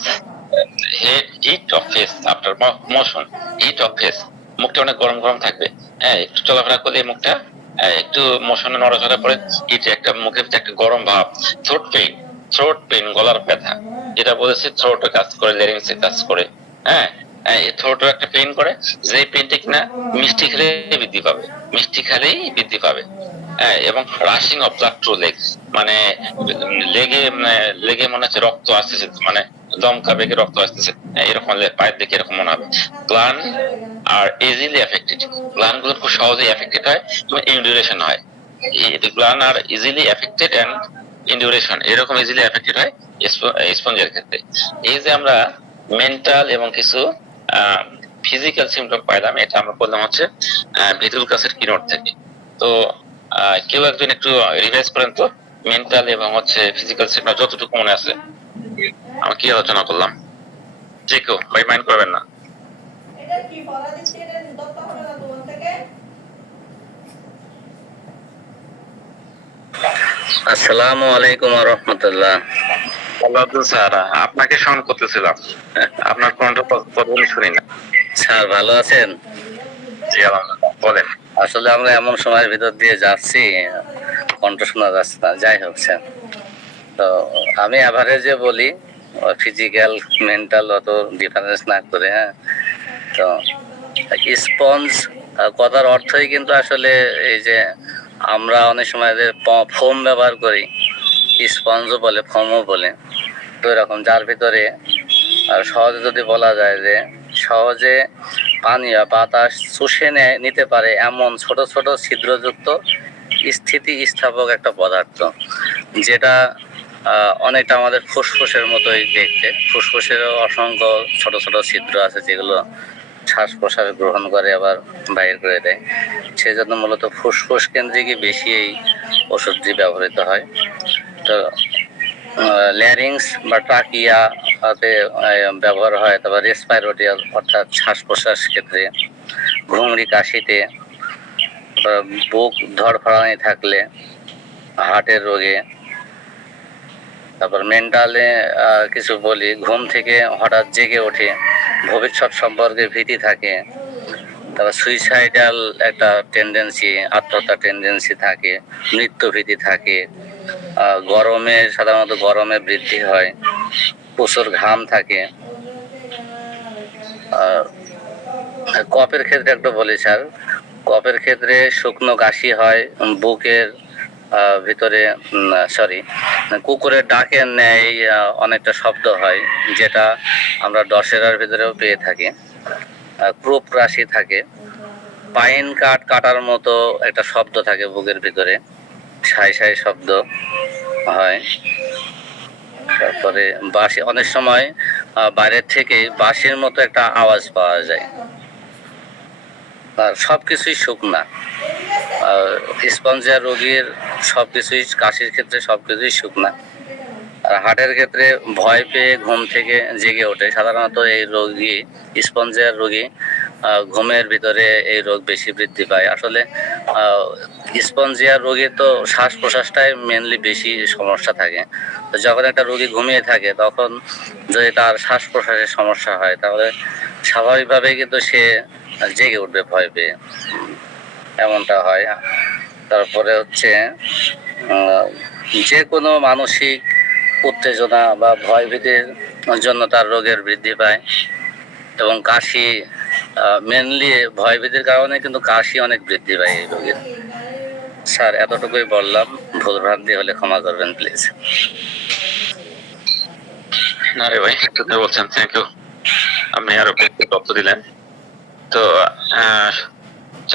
head heat of face after motion, heat of face, মুখটা অনেক গরম গরম থাকবে, হ্যাঁ একটু চলাফেরা করলে মুখটা একটু মোশনে নড়াচড়া করে হিট, একটা মুখের ভিতরে একটা গরম ভাব। থ্রোট পেইন গলার ব্যথা, যেটা বলেছি থ্রোটে কাজ করে, লেরিংসে কাজ করে, হ্যাঁ থ্রোটও একটা পেইন করে, যে পেইনটা কিনা মিষ্টি খেলে বৃদ্ধি পাবে, মিষ্টি খেলেই বৃদ্ধি পাবে। হ্যাঁ, এবং rushing of blood to legs, মানে লেগে লেগে মনে হচ্ছে রক্ত আসতেছে, মানে দমকা বেগে রক্ত আসতেছে, এরকম হলে পায়ের দিকে এরকম মনে হবে। Gland are easily affected, gland গুলো খুব সহজেই এফেক্টেড হয় এবং ইনডিউরেশন হয়। Gland are easily affected and induration, এরকম ইজিলি এফেক্টেড হয় স্পঞ্জের ক্ষেত্রে। এই যে আমরা মেন্টাল এবং কিছু ফিজিক্যাল সিমটম পাইলাম, এটা আমরা বললাম হচ্ছে ভিটুলকাসের কিনোট থেকে। তো কেউ একজন একটু রিভাইজ করেন তো, মেন্টাল এবং হচ্ছে ফিজিক্যাল সিমটম যতটুকু মনে আছে আমরা কি আলোচনা করলাম, যে কেউ ভাই মাইন্ড করবেন না। আসসালামু আলাইকুম ওয়া রাহমাতুল্লাহ। স্যার আপনাকে স্মরণ করতেছিলাম, আপনার কোনটা প্রথমে শুনি না। স্যার ভালো আছেন? জি আলহামদুলিল্লাহ, বলেন। আসলে আমরা এমন সময়ের ভিতর দিয়ে যাচ্ছি, কণ্ঠ শোনা যাচ্ছে না, যাই হোক স্যার। তো আমি অ্যাভারেজে বলি, ফিজিক্যাল মেন্টাল অত ডিফারেন্স না করে, হ্যাঁ। তো স্পঞ্জ কথার অর্থই কিন্তু আসলে এই যে আমরা অনেক সময় যে ফোম ব্যবহার করি, স্পঞ্জও বলে ফোমও বলে, তো এরকম যার ভিতরে আর সহজে যদি বলা যায় যে সহজে পানি বা বাতাস শুষে নিতে পারে এমন ছোট ছোট ছিদ্রযুক্ত স্থিতিস্থাপক একটা পদার্থ, যেটা অনেকটা আমাদের ফুসফুসের মতোই দেখতে। ফুসফুসেরও অসংখ্য ছোট ছোট ছিদ্র আছে যেগুলো শ্বাস প্রশ্বাস গ্রহণ করে আবার বাইর করে দেয়। সেই জন্য মূলত ফুসফুস কেন্দ্রিকই বেশি এই ওষুধটি ব্যবহৃত হয়। তো ল্যারিংস বা ট্রাকিয়াতে ব্যবহার হয়, তারপর রেসপাইরোটিয়াল অর্থাৎ শ্বাস প্রশ্বাস ক্ষেত্রে, ঘুমরি কাশিতে, বুক ধড়ফড়ানি থাকলে, হার্টের রোগে। তারপর মেন্টালে কিছু বলি, ঘুম থেকে হঠাৎ জেগে ওঠে, ভবিষ্যৎ সম্পর্কে ভীতি থাকে, তারপর সুইসাইডাল একটা টেন্ডেন্সি, আত্মহত্যার টেন্ডেন্সি থাকে, মৃত্যুভীতি থাকে, গরমে সাধারণত গরমে বৃদ্ধি হয়, প্রচুর ঘাম থাকে। কফের ক্ষেত্রে একটু বলি স্যার, কফের ক্ষেত্রে শুকনো কাশি হয়, বুকের ভিতরে কুকুরের ডাকের ন্যায় অনেকটা শব্দ হয়, যেটা আমরা ডসেরার ভিতরেও পেয়ে থাকি। ক্রুপ রাশি থাকে, পাইন কাঠ কাটার মতো একটা শব্দ থাকে বুকের ভিতরে, সাই সাই শব্দ হয়। তারপরে বাঁশি, অনেক সময় বাইরের থেকে বাঁশির মতো একটা আওয়াজ পাওয়া যায়। আর সবকিছুই শুকনা। স্পঞ্জিয়া রোগীর সবকিছুই, কাশির ক্ষেত্রে সবকিছুই শুকনা। আর হার্টের ক্ষেত্রে ভয় পেয়ে ঘুম থেকে জেগে ওঠে। সাধারণত এই রোগী, স্পঞ্জিয়ার রোগী ঘুমের ভিতরে এই রোগ বেশি বৃদ্ধি পায়। আসলে স্পঞ্জিয়া রোগী তো শ্বাস প্রশ্বাসটাই মেনলি বেশি সমস্যা থাকে। তো যখন একটা রোগী ঘুমিয়ে থাকে তখন যদি তার শ্বাস প্রশ্বাসের সমস্যা হয় তাহলে স্বাভাবিকভাবেই কিন্তু সে জেগে উঠবে ভয় পেয়ে, এমনটা হয়। তারপরে হচ্ছে যে কোনো মানসিক উত্তেজনা বা ভয়ভীতির জন্য তার রোগের বৃদ্ধি পায়। এবং কাশি, মেনলি ভয়ভীতির কারণে কিন্তু কাশি অনেক বৃদ্ধি পায় এই রোগের। স্যার এতটুকুই বললাম, ভুলভ্রান্তি হলে ক্ষমা করবেন প্লিজ। না রে ভাই, ঠিক বলছেন, থ্যাংক ইউ। আপনি আরো ব্যক্তি তথ্য দিলেন। তো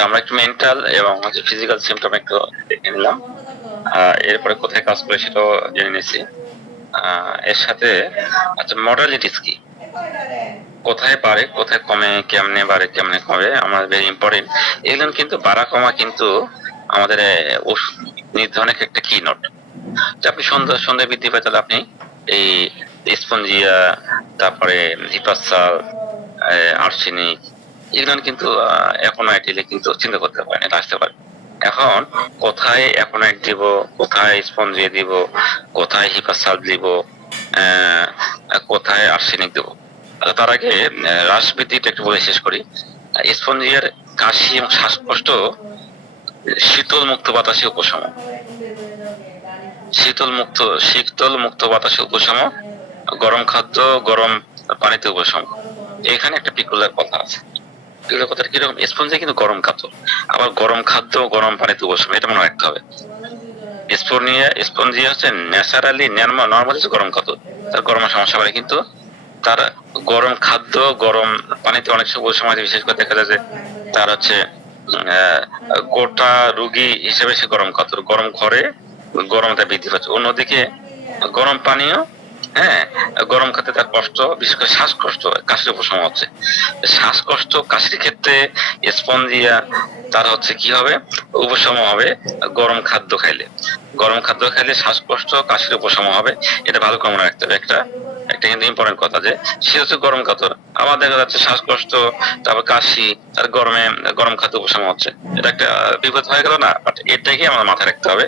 আমরা একটু মেন্টাল এবং ফিজিক্যাল সিমটম একটু দেখে নিলাম, এরপরে কোথায় কাজ করে সেটাও জেনে নিয়েছি। এর সাথে আচ্ছা, মডালিটিস কি, কোথায় বাড়ে কোথায় কমে, কেমনে বাড়ে কেমনে কমে, আমার ভেরি ইম্পর্টেন্ট। এগুলো কিন্তু বাড়া কমা কিন্তু আমাদের ওষুধ নির্ধারণের একটা কি নোট। আপনি সন্ধ্যায় বৃদ্ধি পায় তাহলে আপনি এই স্পঞ্জিয়া, তারপরে হিপাসাল, আর্সেনিক, এগুলো কিন্তু অ্যাকোনাইট দিলে কিন্তু চিন্তা করতে পারেন, এটা আসতে পারে। এখন কোথায় অ্যাকোনাইট দিব, কোথায় স্পঞ্জিয়া দিব, কোথায় হিপাসাল দিব, কোথায় আর্সেনিক দেব। তার আগে রাসবিদ্যুৎ একটু বলে শেষ করি। স্পঞ্জিয়ার কাশি এবং শ্বাসকষ্ট শীতল মুক্ত বাতাসে উপশম, শীতল মুক্ত বাতাসে উপশম, গরম খাদ্য গরম পানিতে উপশম। এখানে একটা পিকুলার কথা আছে। পিকুলার কথাটা কিরকম? স্পঞ্জিয়া কিন্তু গরম খাদ্য, আবার গরম খাদ্য গরম পানিতে উপশম, এটা মনে রাখতে হবে। স্পঞ্জিয়া হচ্ছে ন্যাচারালি নর্মালি গরম খাদ্য, তার গরমের সমস্যা বাড়ে, কিন্তু তার গরম খাদ্য গরম পানিতে অনেক সময় বিশেষ করে দেখা যায় যে তার হচ্ছে গোটা রোগী হিসেবে সে গরম খাদ্য, গরম ঘরে গরমটা বৃদ্ধি পাচ্ছে। অন্যদিকে গরম পানীয়, হ্যাঁ, গরম খাতে তার কষ্ট, বিশেষ করে শ্বাসকষ্ট কাশির উপশম হচ্ছে। শ্বাসকষ্ট কাশির ক্ষেত্রে স্পঞ্জিয়া তার হচ্ছে কি হবে, উপশম হবে গরম খাদ্য খাইলে। গরম খাদ্য খাইলে শ্বাসকষ্ট কাশির উপশম হবে, এটা ভালো করে মনে রাখতে হবে। একটা একটা কিন্তু ইম্পর্টেন্ট কথা যে সে হচ্ছে গরম খাদ্য, আবার দেখা যাচ্ছে শ্বাসকষ্ট তারপর কাশি আর গরম খাদ্য উপশম হচ্ছে, এটা একটা বিপদ হয়ে গেল না? বাট এটাকে আমার মাথায় রাখতে হবে,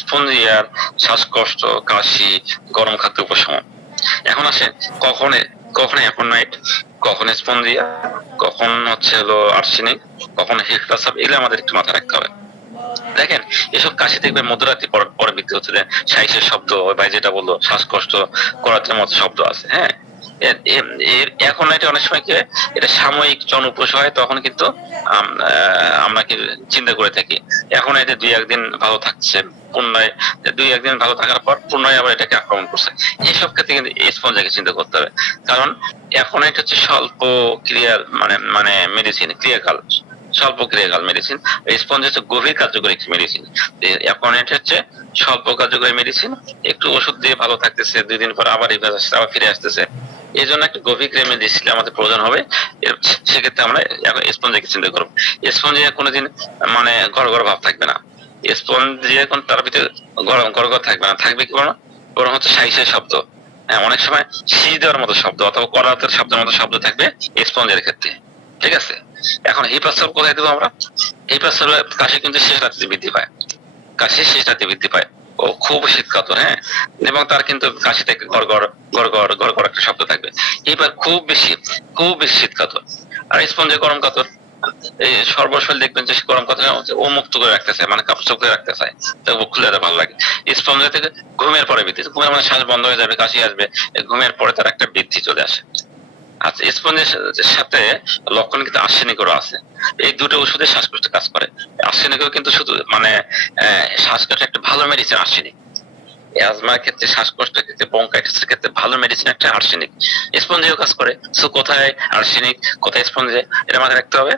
স্পঞ্জিয়ার শ্বাসকষ্ট কাশি গরম খাদ্য উপশম। এখন আসে কখন কখন অ্যাকোনাইট, কখন স্পঞ্জিয়া, কখন হচ্ছে হলো আর্সেনিক, কখন হিপাসাল, এগুলো আমাদের একটু মাথায় রাখতে হবে। দেখেন এসব কাশি দেখবেন মধ্যরাত্রি পরে বৃদ্ধি হচ্ছে, সাইসের শব্দ বা যেটা বললো শ্বাসকষ্ট করাতের মতো শব্দ আছে, হ্যাঁ। এখন এটা অনেক সময় কি এটা সাময়িক জনউপোষ হয়, তখন কিন্তু আমরা কি চিন্তা করে থাকি এখন এটা দুই একদিন ভালো থাকছে, পুনরায় দুই একদিন ভালো থাকার পর পুনরায় আবার এটাকে আক্রমণ করছে। এইসব ক্ষেত্রে কিন্তু স্পঞ্জকে চিন্তা করতে হবে, কারণ এখন এটা হচ্ছে স্বল্প ক্রিয়ার মানে মেডিসিন, ক্রিয়াকাল, স্বল্প ক্রিয়াকাল মেডিসিন। স্পঞ্জ হচ্ছে গভীর কার্যকরী মেডিসিন। এখন এটা হচ্ছে স্বল্প কার্যকরী মেডিসিন, একটু ওষুধ দিয়ে ভালো থাকতেছে, 2 দিন পর আবার রিভার্স আসছে, আবার ফিরে আসতেছে। এই জন্য একটা গভীর মেডিসিন আমাদের প্রয়োজন হবে। সেক্ষেত্রে আমরা এখন স্পঞ্জকে চিন্তা করবো। স্পঞ্জে কোনোদিন ঘর ঘর ভাব থাকবে না, স্পঞ্জে এখন তার ভিতরে ঘর ঘর থাকবে না, থাকবে কি বরং হচ্ছে সাইসের শব্দ, অনেক সময় শি দেওয়ার মতো শব্দ অথবা করাতের শব্দের মতো শব্দ থাকবে স্পঞ্জের ক্ষেত্রে, ঠিক আছে। এখন হিপাসাল কোথায় দেবো আমরা? হিপাসাল কাশি কিন্তু শেষ রাত্রে বৃদ্ধি পায়, কাশি শেষ রাতে বৃদ্ধি পায়, ও খুব শীতকাতর, হ্যাঁ, এবং তার কিন্তু কাশি থেকে ঘর ঘর ঘর ঘর ঘর ঘর একটা শব্দ থাকবে। এবার খুব বেশি শীতকাতর। আর স্পঞ্জে গরম কাতর, এই সর্বশৈল দেখবেন যে গরম কাতর ও মুক্ত করে রাখতে চায়, কাপড় চোখ করে রাখতে চায়, তো খুলে ভালো লাগে। স্পঞ্জ থেকে ঘুমের পরে বৃদ্ধি, ঘুমের শ্বাস বন্ধ হয়ে যাবে, কাশি আসবে, ঘুমের পরে তার একটা বৃদ্ধি চলে আসে। আচ্ছা, স্পঞ্জের সাথে লক্ষণ কিন্তু আর্সেনিকেরও আছে। এই দুটো ওষুধে শ্বাসকষ্টে কাজ করে। আর্সেনিকও কিন্তু শুধু শ্বাসকষ্টের একটা ভালো মেডিসিন আর্সেনিক। অ্যাজমার ক্ষেত্রে, শ্বাসকষ্টের ক্ষেত্রে, ব্রঙ্কাইটিসের ক্ষেত্রে ভালো মেডিসিন একটা আর্সেনিক। স্পঞ্জেও কাজ করে। সো কোথায় আর্সেনিক কোথায় স্পঞ্জে, এটা মাথায় রাখতে হবে।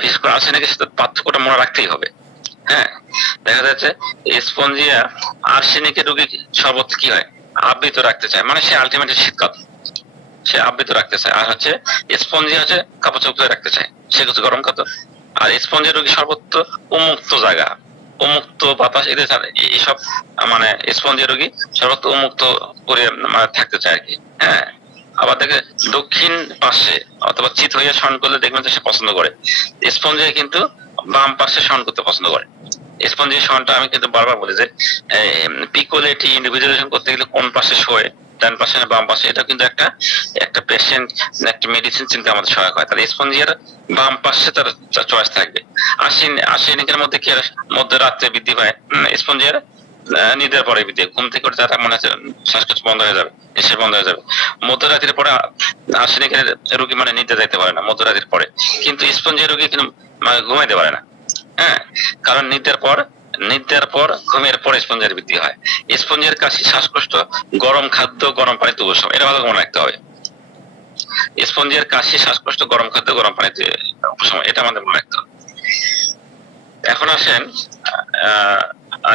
বিশেষ করে আর্সেনিকের সাথে পার্থক্যটা মনে রাখতেই হবে। হ্যাঁ, দেখা যাচ্ছে স্পঞ্জিয়া আর্সেনিকের রোগী সর্বত্র কি হয়, আবৃত রাখতে চায়, সে আলটিমেটলি শীতকাল, সে আবৃত রাখতে চায়। আর হচ্ছে স্পঞ্জিয়া হচ্ছে কাপড় চোখ ধরে রাখতে চায়, সে হচ্ছে গরম কাতর। আর স্পঞ্জের রোগী সর্বত্র উন্মুক্ত জায়গা, উন্মুক্ত বাতাস, এদের এইসব স্পঞ্জের রোগী সর্বত্র উন্মুক্ত করে থাকতে চায় আর কি, হ্যাঁ। আবার দেখে দক্ষিণ পাশে অথবা চিত হইয়া শয়ন করলে দেখবেন যে সে পছন্দ করে। স্পঞ্জিয়া কিন্তু বাম পাশে শয়ন করতে পছন্দ করে। স্পঞ্জিয়া শয়নটা আমি কিন্তু বারবার বলি যে পিকোলেটি ইন্ডিভিজুয়ালাইজেশন করতে গেলে কোন পাশে শোয়, ডান পাশে না বাম পাশে, এটা কিন্তু একটা একটা পেশেন্ট একটা মেডিসিন চিন্তা আমাদের সহায়ক হয়। তাহলে স্পঞ্জিয়ার বাম পাশে তার চয়েস থাকবে। আর্সেনিকের মধ্যে কি মধ্যে রাত্রে বৃদ্ধি পায়, স্পঞ্জিয়ার নিদের পরে বৃদ্ধি, ঘুম থেকে উঠে তার মনে হচ্ছে শ্বাসকষ্ট বন্ধ হয়ে যাবে, নিঃশ্বাস বন্ধ হয়ে যাবে। মধ্যরাত্রির পরে আর্সেনিকের রোগী মানে নিতে যাইতে পারে না মধ্যরাত্রির পরে, কিন্তু স্পঞ্জিয়ার রোগী কিন্তু ঘুমাইতে পারে না। হ্যাঁ, কারণ নিদ্রার পর ঘুমের পরে স্পঞ্জের বৃদ্ধি হয়। স্পঞ্জের কাশি, শ্বাসকষ্ট, গরম খাদ্য, গরম পানিতে উপশম, এটা ভালো মনে রাখতে হবে। স্পঞ্জের কাশি, শ্বাসকষ্ট, গরম খাদ্য, গরম পানিতে উপশম, এটা আমাদের মনে রাখতে হবে। এখন আসেন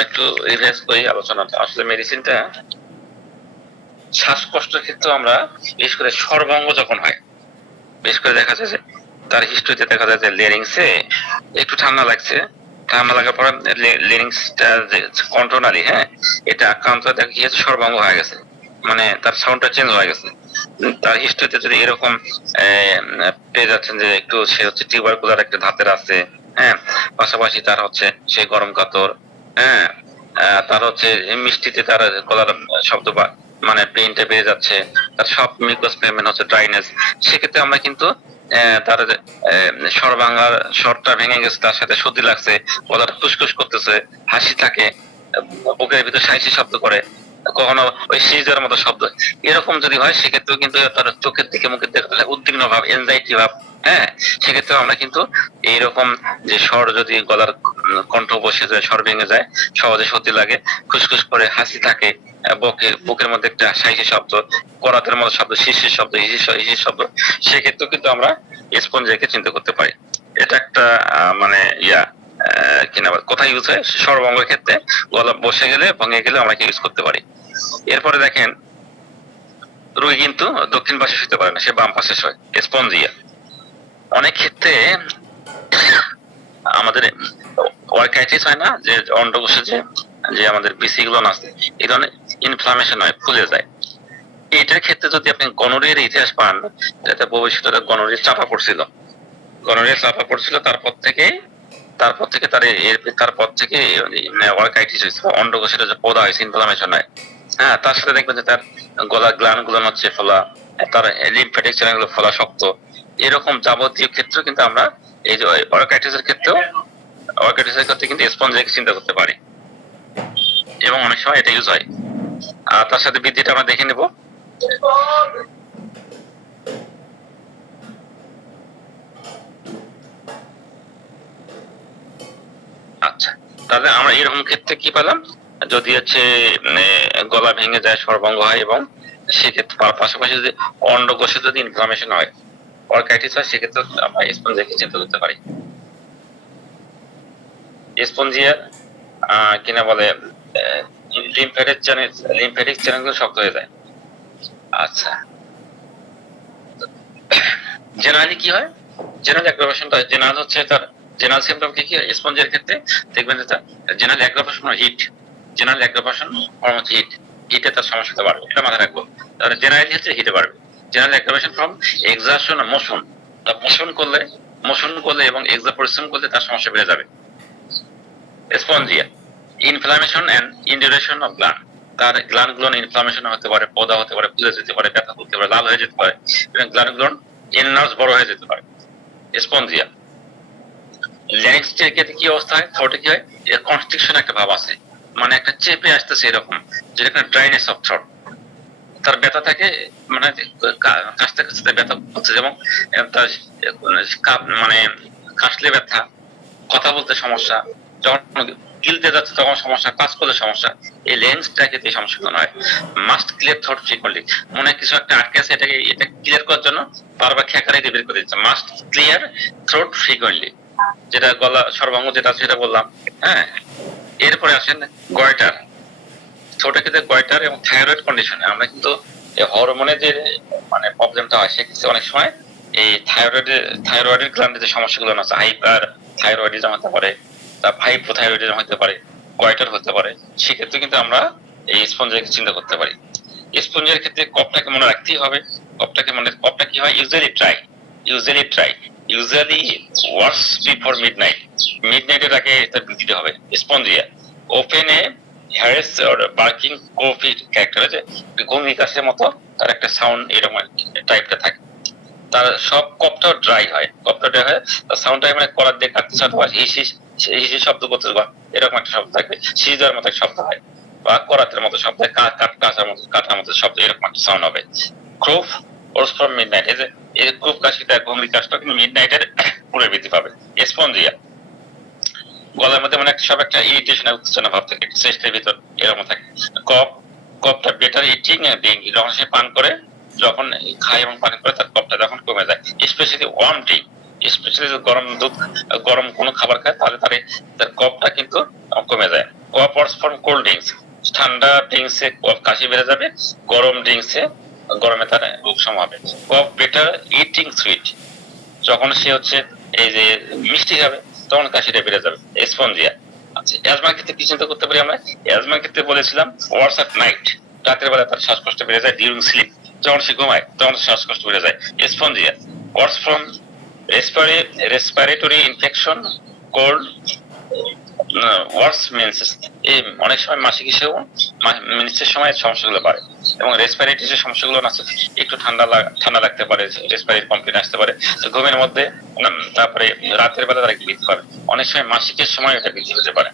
একটু রিভাইজ করি আলোচনাটা। আসলে মেডিসিনটা শ্বাসকষ্টের ক্ষেত্রে আমরা বিশেষ করে সর্বঙ্গ যখন হয়, বিশেষ করে দেখা যায় যে তার হিস্ট্রিতে দেখা যায় যে লেরিংসে একটু ঠান্ডা লাগছে, ঠান্ডা লাগার পরে লেরিংসটা যে কন্ট্রোনালি, হ্যাঁ, এটা আক্রান্ত দেখা গিয়েছে সর্বাঙ্গ হয়ে গেছে, মানে তার সাউন্ডটা চেঞ্জ হয়ে গেছে। তার হিস্ট্রিতে যদি এরকম পেয়ে যাচ্ছেন যে একটু সে হচ্ছে টিউবারকুলার একটা ধাতের আছে, হ্যাঁ, পাশাপাশি তার হচ্ছে সে গরম কাতর, হ্যাঁ, তার হচ্ছে মিষ্টিতে তার গলার শব্দ বা মানে পেইনটা বেড়ে যাচ্ছে, তার সব মিউকাস মেমব্রেন হচ্ছে ড্রাইনেস, সেক্ষেত্রে আমরা কিন্তু তার সর্বাঙ্গার স্বরটা ভেঙে গেছে, তার সাথে সর্দি লাগছে, গলাটা খুসখুস করতেছে, হাসি থাকে, বুকের ভিতর সাইসি শব্দ করে, কখনো ওই সিজার মতো শব্দ, এরকম যদি হয় সেক্ষেত্রেও কিন্তু তার চোখের দিকে মুখের দিকে উদ্বিগ্ন ভাব, এনজাইটি ভাব, হ্যাঁ, সেক্ষেত্রে আমরা কিন্তু এইরকম যে স্বর যদি গলার কণ্ঠ বসে যায়, স্বর ভেঙে যায়, সহজে সর্দি লাগে, খুসখুস করে হাসি থাকে, বুকের মধ্যে একটা সাইসি শব্দ, করাতের মতো শব্দ, শিশির শব্দ, হিসির শব্দ, সেক্ষেত্রেও কিন্তু আমরা স্পঞ্জিয়াকে চিন্তা করতে পারি। এটা একটা মানে কিনা কোথায় ইউজ হয়, সর্বঙ্গের ক্ষেত্রে গলা বসে গেলে ভেঙে গেলে আমরা ইউজ করতে পারি। এরপরে দেখেন রোগী কিন্তু দক্ষিণ পাশে শুতে পারে না, সে বাম পাশে শোয়, স্পঞ্জিয়া। অনেক ক্ষেত্রে আমাদের অর্কাইটিস হয় না, যে অন্ডকোষে যে যে আমাদের বিসি গুলো আছে, এই ধরনের ইনফ্লামেশন হয়, ফুলে যায়। এটার ক্ষেত্রে যদি আপনি গনোরিয়ার ইতিহাস পান, যাতে ভবিষ্যতে গনোরিয়া চাপা পড়ছিল, তারপর থেকে অর্কাইটিস হয়েছে, অন্ডকোষের যে পদা হয়েছে, ইনফ্লামেশন হয়। হ্যাঁ, তার সাথে দেখবেন যে তার গলা গ্ল্যান্ড গুলো হচ্ছে ফোলা, তার লিম্ফ্যাটিক চ্যানেল গুলো ফোলা, শক্ত, এরকম যাবতীয় ক্ষেত্রে কিন্তু আমরা এই যে অর্কাইটিসের ক্ষেত্রে কিন্তু স্পঞ্জিয়াকে চিন্তা করতে পারি, এবং অনেক সময় এটা ইউজ হয়। আর তার সাথে বৃদ্ধিটা আমরা দেখে নেব। আচ্ছা, তাহলে আমরা এরকম ক্ষেত্রে কি পেলাম, যদি হচ্ছে গলা ভেঙে যায়, সর্বাঙ্গ হয়, এবং সেক্ষেত্রে পাশাপাশি যদি অন্ডকোষে যদি ইনফ্লামেশন হয়, অর্কাইটিস হয়, সেক্ষেত্রে আমরা স্পঞ্জিয়াকে চিন্তা করতে পারি। স্পঞ্জিয়া কিনা বলে লিম্ফ্যাটিক চ্যানেল শক্ত হয়ে যায়। আচ্ছা, জেনারেলি কি হয়, জেনারেল অ্যাগ্রাভেশনটা হয়, জেনারেল হচ্ছে তার জেনারেল সিম্পটম কি কি স্পঞ্জের ক্ষেত্রে দেখবেন যে তার general aggravation heat, general aggravation from হচ্ছে হিটে তার সমস্যাটা বাড়বে, এটা মাথায় রাখবো। তাহলে জেনারেলি হচ্ছে হিটে বাড়বে, general aggravation from exertion motion, motion করলে এবং এক্সা পরিশ্রম করলে তার সমস্যা বেড়ে যাবে। Spongia inflammation and induration of gland, তার গ্ল্যান্ড গুলো ইনফ্লামেশন হতে পারে, পদা হতে পারে, ফুলে যেতে পারে, ব্যথা হতে পারে, লাল হয়ে যেতে পারে, এবং গ্ল্যান্ড গুলো এনলার্জ বড় হয়ে যেতে পারে। স্পঞ্জিয়া ল্যারিংস এর ক্ষেত্রে কি অবস্থা হয়, থ্রোটে কি হয়, কনস্ট্রিকশন একটা ভাব আছে, মানে একটা চেপে আসতেছে এরকম, যেটা একটা ড্রাইনেস অফ থ্রোট, তার ব্যথা থাকে, মানে কাশতে কাশতে ব্যথা হচ্ছে, যেমন তার মানে কাশলে ব্যথা, কথা বলতে সমস্যা, যখন গিলতে যাচ্ছে তখন সমস্যা, কাজ করলে সমস্যা, এই লেন্সটাকে এই সমস্যাগুলো হয়। মাস্ট ক্লিয়ার থ্রোট ফ্রিকোয়েন্টলি, মনে কিছু একটা আটকে আছে, এটা ক্লিয়ার করার জন্য বারবার খেকারে বের করে দিচ্ছে। মাস্ট ক্লিয়ার থ্রোট ফ্রিকোয়েন্টলি, যেটা গলা সর্বাঙ্গ যেটা সেটা বললাম। হ্যাঁ, এরপরে আসেন গয়টার, ছোট ক্ষেত্রে গয়টার এবং থাইরয়েড কন্ডিশনে আমরা কিন্তু হরমোনের যে মানে প্রবলেমটা হয়, সেক্ষেত্রে অনেক সময় এই থাইরয়েডের গ্ল্যান্ডের যে সমস্যাগুলো আছে, হাইপার থাইরয়েডিজম হতে পারে, হাইপোথাইরয়েডিজম হতে পারে, গয়টার হতে পারে, সেক্ষেত্রে কিন্তু আমরা এই স্পঞ্জিয়াকে চিন্তা করতে পারি। স্পঞ্জের ক্ষেত্রে কপটাকে মনে রাখতেই হবে। কপটা কি হয়, ইউজুয়ালি ওয়ার্কস বিফোর মিডনাইটের আগে এটা দিতে হবে। Spongia open a harsh or barking coughed character আছে, ঘুমি কাশের মতো তার একটা সাউন্ড এরকম টাইপটা থাকে। তার সব কপটা ড্রাই হয়, তার সাউন্ডটা মানে কলার দিয়ে কাটতে অথবা হিসি শব্দ করতে এরকম একটা শব্দ থাকবে, সিজ দেওয়ার মতো একটা শব্দ হয়, বা করাতের মতো শব্দ হয়, কাটার মতো শব্দ, এরকম একটা সাউন্ড হবে। ক্রুপ ওরস ফ্রম মিডনাইট, এই যে এই ক্রুপ কাশিটা ঘুমরি কাশটা কিন্তু মিডনাইটের পুরো বৃদ্ধি পাবে। স্পঞ্জিয়া গলার মধ্যে মানে সব একটা ইরিটেশন উত্তেজনা ভাব থাকে, চেস্টের ভিতর এরকম থাকে। কপটা বেটার ইটিং ড্রিঙ্ক, যখন সে পান করে, যখন খায় এবং পান করে তার কপটা যখন কমে যায়, স্পেশালি ওয়ার্ম ড্রিঙ্ক, স্পেশালি গরম দুধ, গরম কোনো খাবার খায় তাহলে তার কপটা কিন্তু কমে যায়। কপ ওয়ার্স ফ্রম কোল্ড ড্রিঙ্কস, ঠান্ডা ড্রিঙ্কসে কাশি বেড়ে যাবে, গরম ড্রিঙ্কসে গরমে তার উপশম হবে। কপ বেটার ইটিং সুইট, যখন সে হচ্ছে এই যে মিষ্টি খাবে তখন কাশিটা বেড়ে যাবে। স্পঞ্জিয়া। আচ্ছা, অ্যাজমার ক্ষেত্রে কি চিন্তা করতে পারি আমরা? অ্যাজমার ক্ষেত্রে বলেছিলাম ওয়ার্স অ্যাট নাইট, রাতের বেলা তার শ্বাসকষ্ট বেড়ে যায়, ডিউরিং স্লিপ, যখন সে ঘুমায় তখন শ্বাসকষ্ট বেড়ে যায়। Spongia worse from respiratory infection, cold, worse menses, এই অনেক সময় মাসিক এসেও মেন্সের সময় সমস্যাগুলো বাড়ে, এবং রেসপিরেটরি যে সমস্যাগুলো আছে, একটু ঠান্ডা লাগতে পারে, রেসপিরেটরি কমপ্লেন আসতে পারে ঘুমের মধ্যে, তারপরে রাতের বেলা তারা বৃদ্ধি পাবে, অনেক সময় মাসিকের সময় এটা বৃদ্ধি হতে পারে।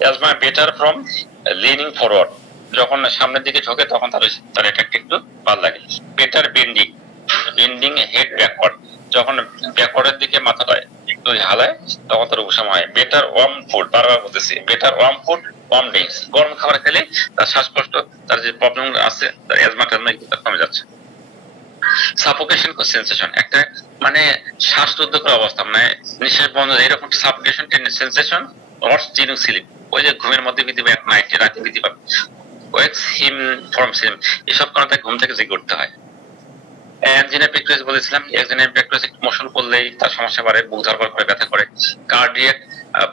Asthma better from lining forward, যখন সামনের দিকে ঝোঁকে তখন তার এটা একটু ভালো লাগে। বেটার বেন্ডিং হেড ব্যাকওয়ার্ড, যখন ব্যাকওয়ার্ডের দিকে মাথাটা একটু হালায় তখন তার উপশম হয়। বেটার ওয়ার্ম ফুড, বারবার বলতেছি, better warm food, warm drinks, গরম খাবার খেলে তার শ্বাসকষ্ট, তার যে প্রবলেম আছে, তার অ্যাজমা কমে যাচ্ছে। সাফোকেশন সেন্সেশন, একটা মানে শ্বাসরুদ্ধকর অবস্থা, মানে নিঃশ্বাস বন্ধ, এরকম suffocation sensation or stealing sleep, ওই যে ঘুমের মধ্যে বৃদ্ধি পাবে, নাইটে রাতে বৃদ্ধি পাবে। ওয়েক্স হিম ফ্রম স্লিপ, এসব কারণে ঘুম থেকে জেগে উঠতে হয়। অ্যাঞ্জিনা পেক্টোরিস বলেছিলাম, অ্যাঞ্জিনা পেক্টোরিস একটু মোশন করলেই তার সমস্যা বাড়ে, বুক ধরপড় করে, ব্যথা করে। কার্ডিয়াক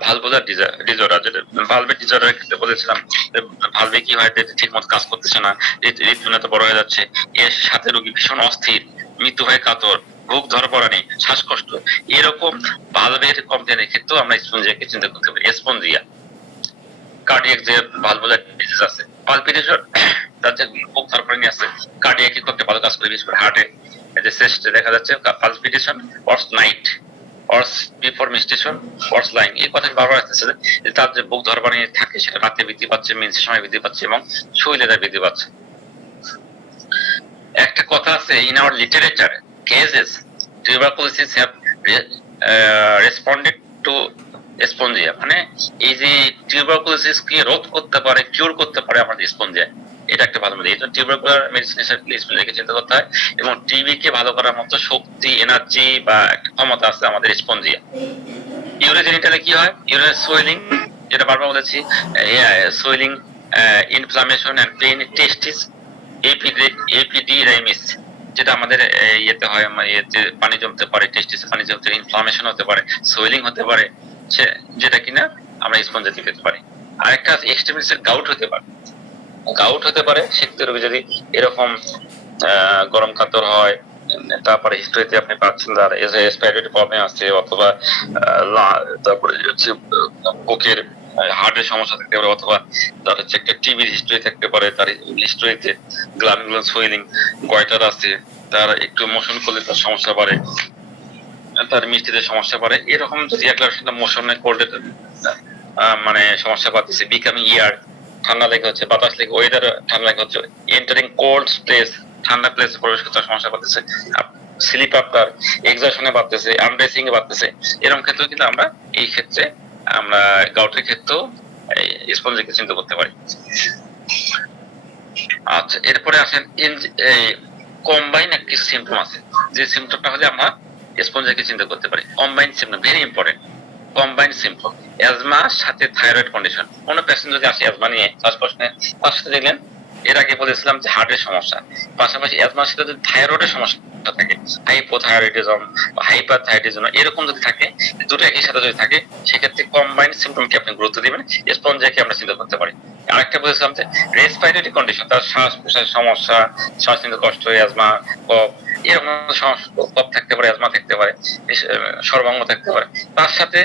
ভালভুলার ডিজঅর্ডার, যেটা ভালভের ডিজঅর্ডার ক্ষেত্রে বলেছিলাম, ভালভে কি হয়, ঠিক মতো কাজ করতেছে না, হৃদপিণ্ড বড় হয়ে যাচ্ছে, এর সাথে রোগী ভীষণ অস্থির, মৃত্যু হয়ে কাতর, বুক ধরপড়ানি, শ্বাসকষ্ট, এরকম ভালভের কমপ্লেনের ক্ষেত্রেও আমরা স্পঞ্জিয়াকে চিন্তা করতে পারি। স্পঞ্জিয়া কার্ডিয়াক যে ভালভুলার ডিজিজ আছে, পালপিটেশন, তার যে বুক ধরপড়ানি আছে, কার্ডিয়াকে করতে ভালো কাজ করে, বিশেষ করে হার্টে যে চেস্টে দেখা যাচ্ছে পালপিটেশন অর্স নাইট, অর্স বিফোর মিস্টেশন, অর্স লাইং, এই কথা বারবার আসতেছে যে তার যে বুক ধরপড়ানি থাকে সেটা রাতে বৃদ্ধি পাচ্ছে, মেন্সের সময় বৃদ্ধি পাচ্ছে, এবং শরীরে তা বৃদ্ধি পাচ্ছে। একটা কথা আছে, in our literature cases tuberculosis have responded two Spongia, মানে এই যে টিউবারকুলোসিস কে রোধ করতে পারে, কিউর করতে পারে আমাদের স্পঞ্জিয়া, এটা একটা ভালো মনে। এই জন্য টিউবারকুলার মেডিসিন স্পঞ্জিয়াকে চিন্তা করতে হয়, এবং টিবি কে ভালো করার মতো শক্তি, এনার্জি বা একটা ক্ষমতা আছে আমাদের স্পঞ্জিয়া। ইউরোজেনিটালে কি হয়, ইউরিনারি সোয়েলিং, যেটা বারবার বলেছি, সোয়েলিং, ইনফ্লামেশন এন্ড পেইন, টেস্টিস, এপিডিরাইমিস, যেটা আমাদের ইয়েতে হয়, ইয়েতে পানি জমতে পারে, টেস্টিসে পানি জমতে, ইনফ্লামেশন হতে পারে, সোয়েলিং হতে পারে, যেটা কিনা আমরা স্পঞ্জিয়াতে পেতে পারি। আরেকটা আছে এক্সট্রিমিস গাউট হতে পারে, সেক্ষেত্রে রোগী যদি এরকম গরম কাতর হয়, তারপরে হিস্ট্রিতে আপনি পাচ্ছেন তার রেসপিরেটরি প্রবলেম আছে, অথবা তারপরে হচ্ছে বুকের হার্টের সমস্যা থাকতে পারে, অথবা তার হচ্ছে একটা টিবির হিস্ট্রি থাকতে পারে, তার হিস্ট্রিতে গ্ল্যান্ডুলার সোয়েলিং, গয়টার আছে, তার একটু মোশন করলে তার সমস্যা বাড়ে, তার মিষ্টিতে সমস্যা বাড়ে, এরকম যদি একলা মোশন কোল্ডে মানে সমস্যা পাচ্ছে, বিকামিং ইয়ার, ঠান্ডা লেগে হচ্ছে, বাতাস লেগে, ওয়েদার ঠান্ডা লেগে হচ্ছে, এন্টারিং কোল্ড প্লেস, ঠান্ডা প্লেসে প্রবেশ করতে সমস্যা পাচ্ছে, স্লিপ আপনার এক্সারশনে বাড়তেছে, আনড্রেসিং এ বাড়তেছে, এরকম ক্ষেত্রে কিন্তু আমরা এই ক্ষেত্রে আমরা গাউটের ক্ষেত্রেও স্পঞ্জিকে চিন্তা করতে পারি। আচ্ছা, এরপরে আসেন কম্বাইন কিছু সিমটম আছে, যে সিমটমটা হলে আমরা স্পঞ্জিকে চিন্তা করতে পারি। Combine symptom very important. Combine symptom, অ্যাজমার সাথে থাইরয়েড কন্ডিশন, কোন পেশেন্ট যদি আসে অ্যাজমা নিয়ে শ্বাসকষ্ট নিয়ে, তার সাথে দেখলেন এর আগে বলেছিলাম যে হার্টের সমস্যা, পাশাপাশি অ্যাজমার সাথে যদি থাইরয়েডের সমস্যা থাকে, হাইপোথাইরয়েডিজম বা হাইপারথাইরয়েডিজম এরকম যদি থাকে, দুটো একই সাথে যদি থাকে, সেক্ষেত্রে কম্বাইন সিমটমকে আপনি গুরুত্ব দিবেন, স্পঞ্জিয়াকে আমরা চিন্তা করতে পারি। আরেকটা বলেছিলাম যে রেসপিরেটরি কন্ডিশন, তার শ্বাস প্রশ্বাসের সমস্যা, শ্বাস নিতে কষ্ট, অ্যাজমা, কফ, এরকম সমস্যা, কফ থাকতে পারে, অ্যাজমা থাকতে পারে, সর্বাঙ্গ থাকতে পারে। তার সাথে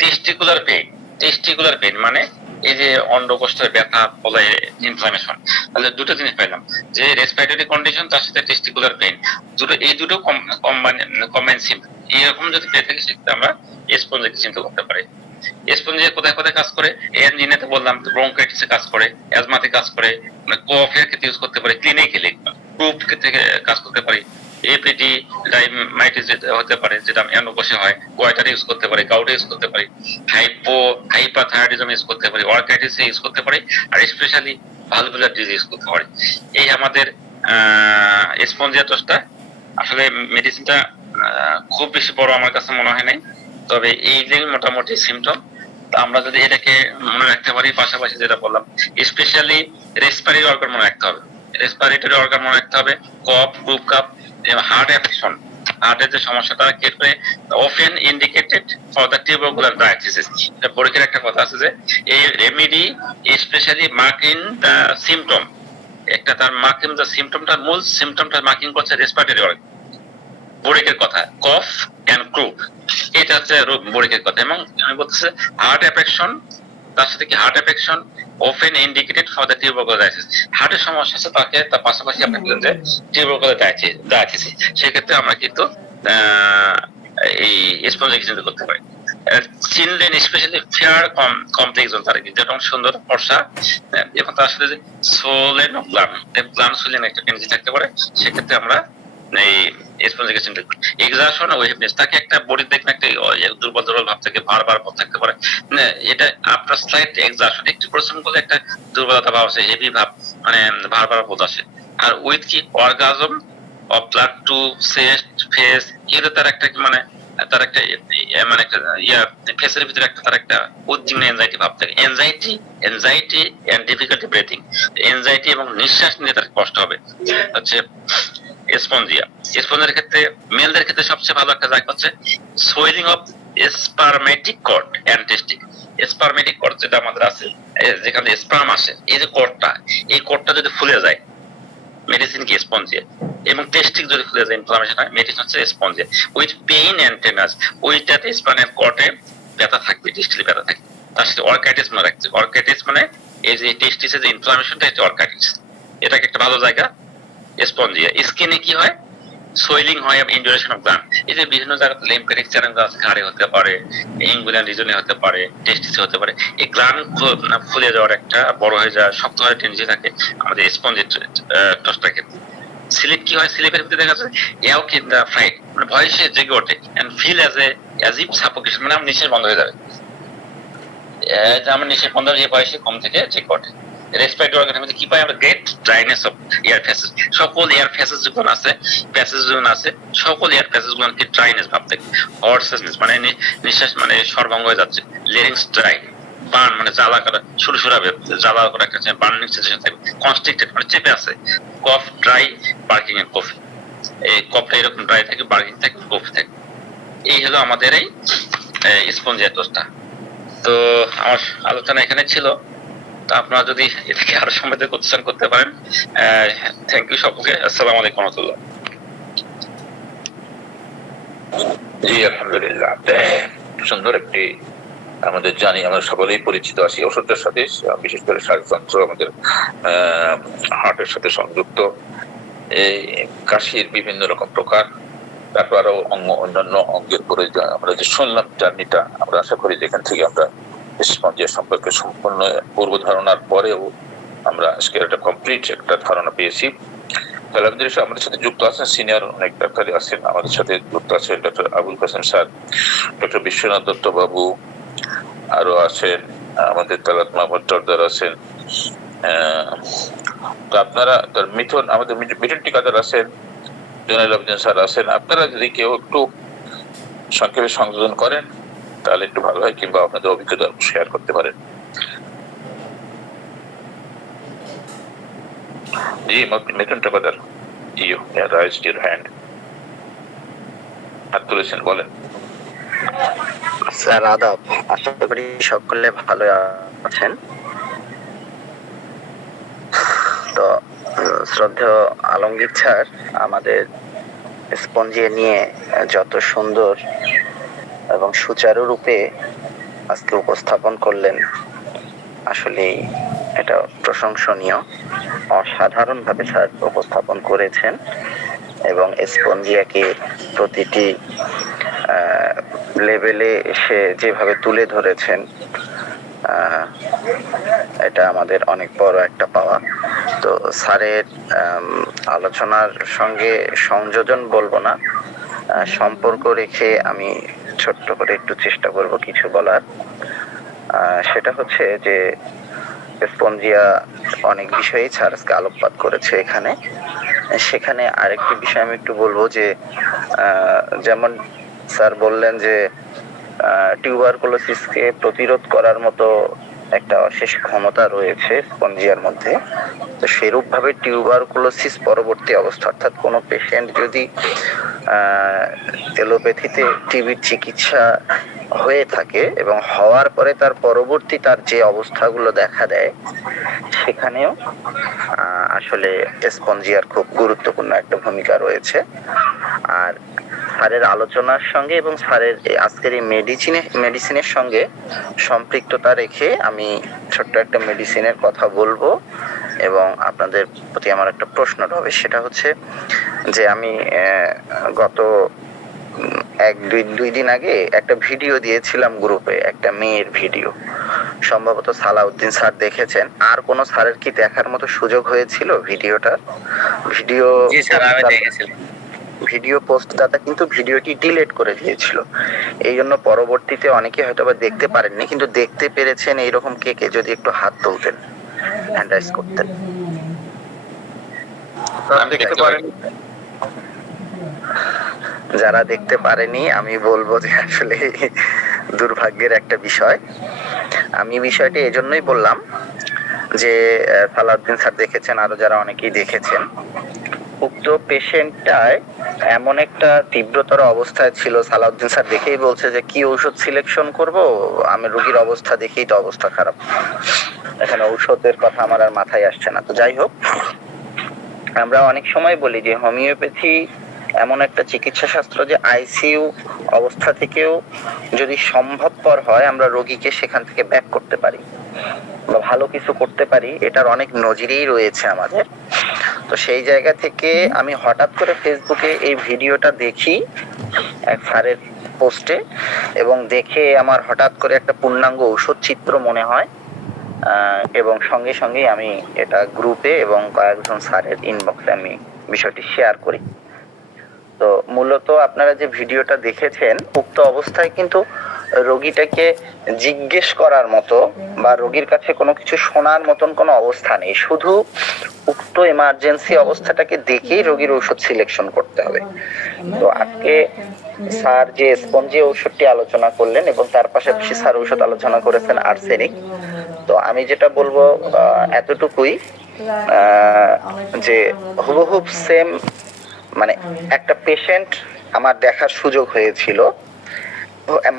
টেস্টিকুলার পেইন, টেস্টিকুলার পেইন মানে এই যে অন্ডকোষ্ঠের ব্যথা বলে ইনফ্লামেশন। তাহলে দুটো জিনিস পাইলাম, যে রেসপিরেটরি কন্ডিশন তার সাথে টেস্টিকুলার পেইন, এই দুটো কম্বাইন সিম্পটম এরকম যদি পেয়ে থাকি, সেক্ষেত্রে আমরা স্পঞ্জিকে চিন্তা করতে পারি। স্পঞ্জিয়া কোথায় কোথায় কাজ করে, এনজিনেতে বললাম, ব্রঙ্কাইটিসে কাজ করে, অ্যাজমাতে কাজ করে, কফের ক্ষেত্রে ইউজ করতে পারি, ক্লিনিক্যালি গ্রুপ ক্ষেত্রে কাজ করতে পারি, এপিডি ডাইমাইটিস হতে পারে যেটা অন্ডকোষে হয়, গোয়াইটারে ইউজ করতে পারি, গাউটে ইউজ করতে পারি, হাইপাথাইরয়েডিজম ইউজ করতে পারি, অর্কাইটিসে ইউজ করতে পারি, আর স্পেশালি ভালভুলার ডিজিজ ইউজ করতে পারি। এই আমাদের স্পঞ্জিয়াটোসটা আসলে মেডিসিনটা খুব বেশি বড় আমার কাছে মনে হয় নাই, তবে এই যে মোটামুটি সিমটম আমরা যদি এটাকে মনে রাখতে পারি, পাশাপাশি যেটা বললাম স্পেশালি রেসপিরেটরি অর্গান মনে রাখতে হবে, রেসপিরেটরি অর্গান মনে রাখতে হবে, কফ, গ্রুপ কাপ, হার্ট অ্যাফেকশন, হার্টের যে সমস্যাটা ক্ষেত্রে often indicated for the tubercular diathesis. পরীক্ষার একটা কথা আছে যে এই remedy specially marking the symptom, একটা তার মার্কিং দ্য সিমটমটা, মূল সিমটমটা মার্কিং করছে রেসপিরেটরি অর্গান। বোরিকের কথা কফ এন্ড ক্রুপ, এটা হচ্ছে বোরিকের কথা। এবং আমি বলতেছি হার্ট অ্যাফেকশন, তার সাথে কি heart affection often indicated for the tubercular diathesis, হার্টের সমস্যা আছে তাকে, তার পাশাপাশি আপনি বলেন যে টিউবারকুলার ডায়াথিসিস, সেক্ষেত্রে আমরা কিন্তু এই স্পঞ্জিক চিন্তা করতে পারি। Children specially fair complex zone, তারা কিন্তু এরকম সুন্দর ফর্সা, এবং তার সাথে যে সোলেন গ্লান সোলেন একটা টেন্ডেন্সি থাকতে পারে, সেক্ষেত্রে আমরা এই স্পঞ্জিক চিন্তা করি। এক্সারশন ওয়েভনেস, তাকে একটা বডির দেখলে একটা দুর্বল দুর্বল ভাব থাকে, ভার ভাব থাকতে পারে, এটা আফটার স্লাইট এক্সারশন, একটু পরিশ্রম করলে একটা দুর্বলতা ভাব আসে, হেভি ভাব, মানে ভার বোধ আসে। আর উইথ কি orgasm of blood to chest face, এটা তার একটা মানে তার একটা মানে একটা ফেসের ভিতরে একটা তার একটা উদ্বিগ্ন এনজাইটি ভাব থাকে, anxiety and difficulty breathing, anxiety এবং নিঃশ্বাস নিতে তার কষ্ট হবে, হচ্ছে স্পঞ্জিয়া। স্পঞ্জের ক্ষেত্রে মেলদের ক্ষেত্রে সবচেয়ে ভালো একটা জায়গা হচ্ছে swelling of spermatic cord and টেস্টিক। স্পারমেটিক কর্ড যেটা আমাদের আছে, যেখানে স্পার্ম আসে, এই যে কর্ডটা, এই কর্ডটা যদি ফুলে যায়, মেডিসিন কি স্পঞ্জিয়া। এবং টেস্টিক যদি ফুলে যায়, ইনফ্লামেশন হয়, মেডিসিন হচ্ছে Spongia. With pain and tenderness, ওইটাতে স্পাইনাল কর্ডে ব্যথা থাকবে, টেস্টিলে ব্যথা থাকবে। তার সাথে অর্কাইটিস মনে রাখছে, অর্কাইটিস মানে এই যে টেস্টিসের যে ইনফ্লামেশনটা, এটা অর্কাইটিস, এটাকে একটা ভালো জায়গা স্পঞ্জিয়া। স্কিনে কি হয়, সোয়েলিং হয় এবং ইনজুরেশন অফ গ্ল্যান্ড, এই যে বিভিন্ন জায়গাতে লিম্ফেটিক চ্যানেল আছে, ঘাড়ে হতে পারে, ইনগুলিয়ান রিজনে হতে পারে, টেস্টিসে হতে পারে, এই গ্ল্যান্ড ফুলে যাওয়ার একটা বড় হয়ে যায়, শক্ত হয়ে টেন্ডেন্সি থাকে আমাদের স্পঞ্জের টসটার ক্ষেত্রে। স্লিপ কি হয়, স্লিপের ভিতরে দেখা যাচ্ছে এওক ইন দা ফ্লাইট, মানে ভয় সে জেগে ওঠে, and feel as if suffocation, মানে আমার নিঃশ্বাস বন্ধ হয়ে যাবে, আমার নিঃশ্বাস বন্ধ হয়ে ভয় সে কম থেকে জেগে ওঠে। রেসপিরেটরি অর্গানের মধ্যে কি পাই আমরা, great dryness of air passage, সকল এয়ার প্যাসেজ যখন আছে, প্যাসেজ যখন আছে, সকল এয়ার প্যাসেজ গুলো কি ড্রাইনেস ভাব থাকে, হর্সনেস মানে নিঃশ্বাস মানে সর্বাঙ্গ হয়ে যাচ্ছে, লেরিংস ড্রাই, বার্ন মানে জ্বালা করা, শুরু হবে, জ্বালা করা একটা বার্নিং সেন্সেশন থাকবে, কনস্ট্রিক্টেড মানে চেপে আছে, কফ ড্রাই, বার্কিং এন্ড কফি, এই কফটা এরকম ড্রাই থাকে, বার্কিং থাকে, কফি থাকে। এই হলো আমাদের এই স্পঞ্জিয়াটোসটা। তো আমার আলোচনা এখানে ছিল, তো আপনারা যদি এটাকে আরো সমৃদ্ধ কোশ্চেন করতে পারেন। থ্যাংক ইউ সকলকে, আসসালামু আলাইকুম ওয়া রাহমাতুল্লাহ। জি আলহামদুলিল্লাহ, সুন্দর একটি, আমাদের জানি আমরা সকলেই পরিচিত আছি ওষুধের সাথে, বিশেষ করে শ্বাসযন্ত্র আমাদের হার্টের সাথে সংযুক্ত, এই কাশির বিভিন্ন রকম প্রকার, তারপর আরো অন্যান্য অঙ্গের পরে আমরা যে শুনলাম জার্নিটা, আমরা আশা করি যেখান থেকে আমরা স্পঞ্জিয়া সম্পর্কে সম্পূর্ণ পূর্ব ধারণার পরেও আমরা আজকে একটা কমপ্লিট একটা ধারণা পেয়েছি। তাহলে আমাদের সাথে যুক্ত আছেন সিনিয়র অনেক ডাক্তারই আছেন, আমাদের সাথে যুক্ত আছেন doctor Abul Kasem sir, doctor Biswanath Dutta babu, আরো আছেন আমাদের তালাত মাহমুদ টর্দার আছেন, তো আপনারা মিঠুন, আমাদের মিঠুন টিকাদার আছেন, জয়নাল আবেদিন স্যার আছেন। আপনারা যদি কেউ একটু সংক্ষেপে সংযোজন করেন তাহলে একটু ভালো হয়, কিংবা আপনাদের অভিজ্ঞতা শেয়ার করতে পারেন। Ji Mithun Tikadar, you raised your hand, হাত তুলেছেন, বলেন। স্যার আদাব, আশা করি সকলে ভালো আছেন। শ্রদ্ধেয় আলমগীর স্যার আমাদের স্পঞ্জিয়ে নিয়ে যত সুন্দর এবং সুচারুরূপে আজকে উপস্থাপন করলেন, আসলেই এটা প্রশংসনীয়। অসাধারণভাবে স্যার উপস্থাপন করেছেন এবং স্পঞ্জিয়াকে প্রতিটি লেভেলে এসে যেভাবে তুলে ধরেছেন, এটা আমাদের অনেক বড় একটা পাওয়া। তো স্যারের আলোচনার সঙ্গে সংযোজন বলবো না, সম্পর্ক রেখে আমি ছোট্ট করে একটু চেষ্টা করব কিছু বলার। সেটা হচ্ছে যে স্পঞ্জিয়া অনেক বিষয়েই স্যার আজকে আলোকপাত করেছে এখানে। সেখানে আরেকটি বিষয় আমি একটু বলবো যে যেমন স্যার বললেন যে টিউবারকুলোসিসকে প্রতিরোধ করার মতো একটা অশেষ ক্ষমতা রয়েছে স্পঞ্জিয়ার মধ্যে। তো সেরূপভাবে টিউবারকুলোসিস পরবর্তী অবস্থা, অর্থাৎ কোনো পেশেন্ট যদি এলোপ্যাথিতে টিবির চিকিৎসা হয়ে থাকে এবং হওয়ার পরে তার পরবর্তী তার যে অবস্থাগুলো দেখা দেয়, সেখানেও আসলে স্পঞ্জিয়ার খুব গুরুত্বপূর্ণ একটা ভূমিকা রয়েছে। আর স্যারের আলোচনার সঙ্গে এবং স্যারের আজকের এই মেডিসিনের সঙ্গে সম্পৃক্ততা রেখে আমি ছোট্ট একটা মেডিসিনের কথা বলবো এবং আপনাদের প্রতি আমার একটা প্রশ্ন হবে। সেটা হচ্ছে যে আমি গত দুই দিন আগে একটা ভিডিও দিয়েছিলাম গ্রুপে, একটা মেয়ের ভিডিও, সম্ভবত সালাউদ্দিন স্যার দেখেছেন। আর কোন স্যারের কি দেখার মতো সুযোগ হয়েছিল ভিডিওটার? ভিডিও পোস্টদাতা কিন্তু ভিডিওটি ডিলিট করে দিয়েছিল, এই জন্য পরবর্তীতে অনেকে হয়তো বা দেখতে পারেননি, কিন্তু দেখতে পেরেছেন এইরকম কে কে যদি একটু হাত তুলতেন, হ্যান্ড রাইজ করতেন। যারা দেখতে পারেনি আমি বলবো যে আসলে দুর্ভাগ্যের একটা বিষয়। আমি বিষয়টি এজন্যই বললাম যে সালাউদ্দিন স্যার দেখেছেন, আরো যারা অনেকেই দেখেছেন, উক্ত পেশেন্টটায় এমন একটা তীব্রতর অবস্থায় ছিল, সালাউদ্দিন স্যার দেখেই বলছে যে কি ঔষধ সিলেকশন করব, আমি রোগীর অবস্থা দেখেই তো অবস্থা খারাপ, এখানে ঔষধের কথা আমার আর মাথায় আসছে না। তো যাই হোক, আমরা অনেক সময় বলি যে হোমিওপ্যাথি এমন একটা চিকিৎসা শাস্ত্র যে আইসিইউ অবস্থা থেকেও যদি সম্ভবপর হয় আমরা রোগীকে সেখান থেকে ব্যাক করতে পারি বা ভালো কিছু করতে পারি, এটার অনেক নজিরেই রয়েছে আমাদের। তো সেই জায়গা থেকে আমি হঠাৎ করে ফেসবুকে এই ভিডিওটা দেখি এক স্যারের পোস্টে, এবং দেখে আমার হঠাৎ করে একটা পূর্ণাঙ্গ ঔষধ চিত্র মনে হয়, এবং সঙ্গে সঙ্গেই আমি এটা গ্রুপে এবং কয়েকজন স্যারের ইনবক্সে আমি বিষয়টি শেয়ার করি। তো মূলত আপনারা যে ভিডিওটা দেখেছেন, উক্ত অবস্থায় কিন্তু রোগীটাকে জিজ্ঞেস করার মতো বা রোগীর কাছে কোনো কিছু শোনার মতন কোনো অবস্থা নেই, শুধু উক্ত এমার্জেন্সি অবস্থাটাকে দেখেই রোগীর ঔষধ সিলেকশন করতে হবে। তো আজকে স্যার যে স্পঞ্জি ঔষধটি আলোচনা করলেন এবং তার পাশাপাশি স্যার ঔষধ আলোচনা করেছেন আর্সেনিক। তো আমি যেটা বলবো এতটুকুই, যে হুবহুব সেম, মানে একটা পেশেন্ট আমার দেখার সুযোগ হয়েছিল,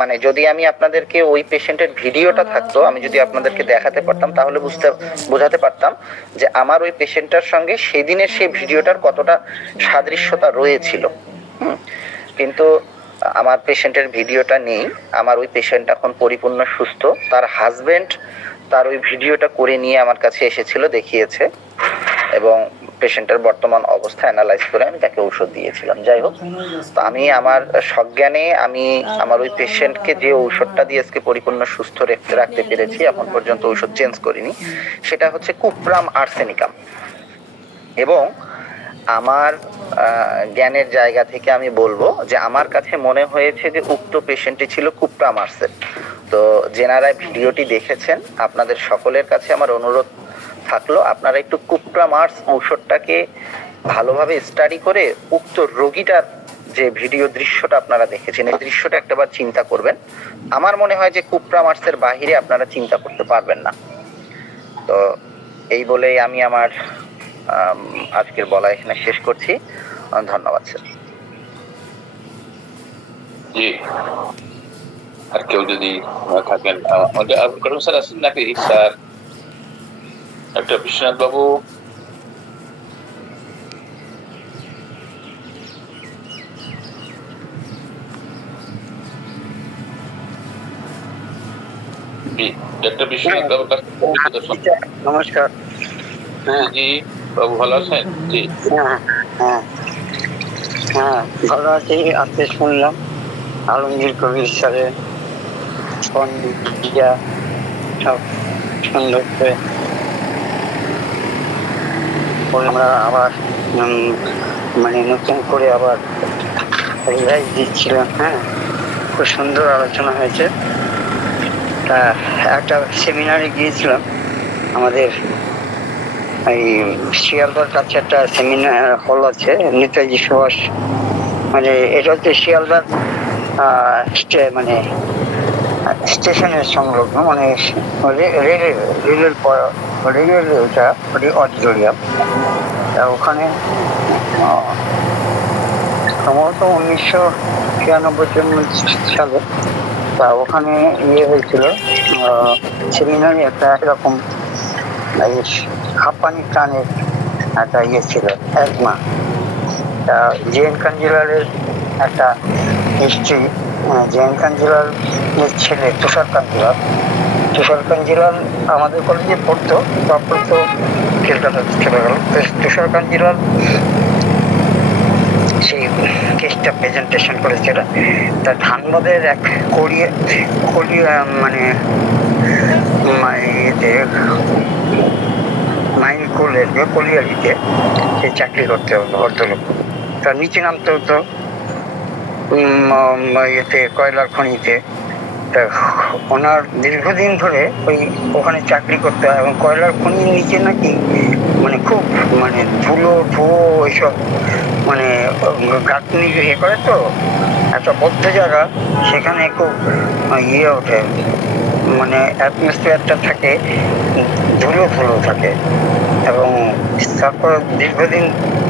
মানে যদি আমি আপনাদেরকে ওই পেশেন্টের ভিডিওটা থাকতো, আমি যদি আপনাদেরকে দেখাতে পারতাম তাহলে বোঝাতে পারতাম যে আমার ওই পেশেন্টটার সঙ্গে সেদিনের সেই ভিডিওটার কতটা সাদৃশ্যতা রয়েছিল। কিন্তু আমার পেশেন্টের ভিডিওটা নেই, আমার ওই পেশেন্ট এখন পরিপূর্ণ সুস্থ। তার হাজবেন্ড তার ওই ভিডিওটা করে নিয়ে আমার কাছে এসেছিল, দেখিয়েছে, এবং পেশেন্টের বর্তমান অবস্থা অ্যানালাইজ করে আমি তাকে ঔষধ দিয়েছিলাম। যাই হোক, তো আমি আমার সজ্ঞানে আমি আমার ওই পেশেন্টকে যে ঔষধটা দিয়ে আজকে পরিপূর্ণ সুস্থ রাখতে পেরেছি, এখন পর্যন্ত ঔষধ চেঞ্জ করিনি, সেটা হচ্ছে কুপ্রাম আর্সেনিকাম। এবং আমার জ্ঞানের জায়গা থেকে আমি বলবো যে আমার কাছে মনে হয়েছে যে উক্ত পেশেন্টটি ছিল কুপ্রাম আর্সেন। তো যেনারা ভিডিওটি দেখেছেন, আপনাদের সকলের কাছে আমার অনুরোধ থাকলো আপনারা একটু কুপ্রামার্স ঔষধটাকে ভালোভাবে স্টাডি করে উক্ত রোগীটার যে ভিডিও দৃশ্যটা আপনারা দেখেছেন, এই দৃশ্যটা একটাবার চিন্তা করবেন। আমার মনে হয় যে কুপ্রামার্সের বাহিরে আপনারা চিন্তা করতে পারবেন না। তো এই বলেই আমি আমার আজকের বলা এখানে শেষ করছি। ধন্যবাদ স্যার। জি, আর কেউ যদি থাকেন, স্যার আছেন নাকি? স্যার, একটা বিশ্বনাথ বাবু, ডাক্তার বিশ্বনাথ বাবুর কাছে নমস্কার। হ্যাঁ জি বাবু ভালো আছেন? জি হ্যাঁ হ্যাঁ হ্যাঁ ভালো আছি। আজকে শুনলাম আলমগীর কবির স্যারের স্পন্দিয়া সব সুন্দর করে আমরা আবার মানে নতুন করে আবার রিভাইজ দিচ্ছিলাম। হ্যাঁ, খুব সুন্দর আলোচনা হয়েছে। তা একটা সেমিনারে গিয়েছিলাম আমাদের এই শিয়ালদার কাছে একটা সেমিনার হল আছে, নেতাজি সুভাষ, মানে এটা হচ্ছে শিয়ালদার মানে স্টেশনের সংলগ্ন, মানে রেলের ওটা অডিটোরিয়াম। ওখানে সম্ভবত 1993 সালে তা ওখানে হয়েছিল সেমিনারে একটা এরকম হাঁপানি টানের একটা ছিল অ্যাজমা। তা জেএন কাঞ্জিলালের একটা হিস্ট্রি, জেএন কাঞ্জিলাল ছেলে তুষার কাঞ্জিলাল আমাদের কলেজে পড়তো, তারপর তো কলকাতাতে চলে গেল। তুষার কাঞ্জিলাল সেই কেসটা প্রেজেন্টেশন করেছিল। তা ধানবাদের এক মানে মাইল কলিয়ারিতে সে চাকরি করতে হতো ভদ্রলোক। তার নিচে নামতে হতো কয়লার খনিতে। ওনার দীর্ঘদিন ধরে ওখানে চাকরি করতে হয়, এবং কয়লার খনির নিচে নাকি মানে খুব মানে ধুলো এইসব মানে গাঁথনি করে, তো একটা বদ্ধ জায়গা, সেখানে খুব ওঠে, মানে অ্যাটমসফিয়ারটা থাকে, ধুলো থাকে। এবং তারপর দীর্ঘদিন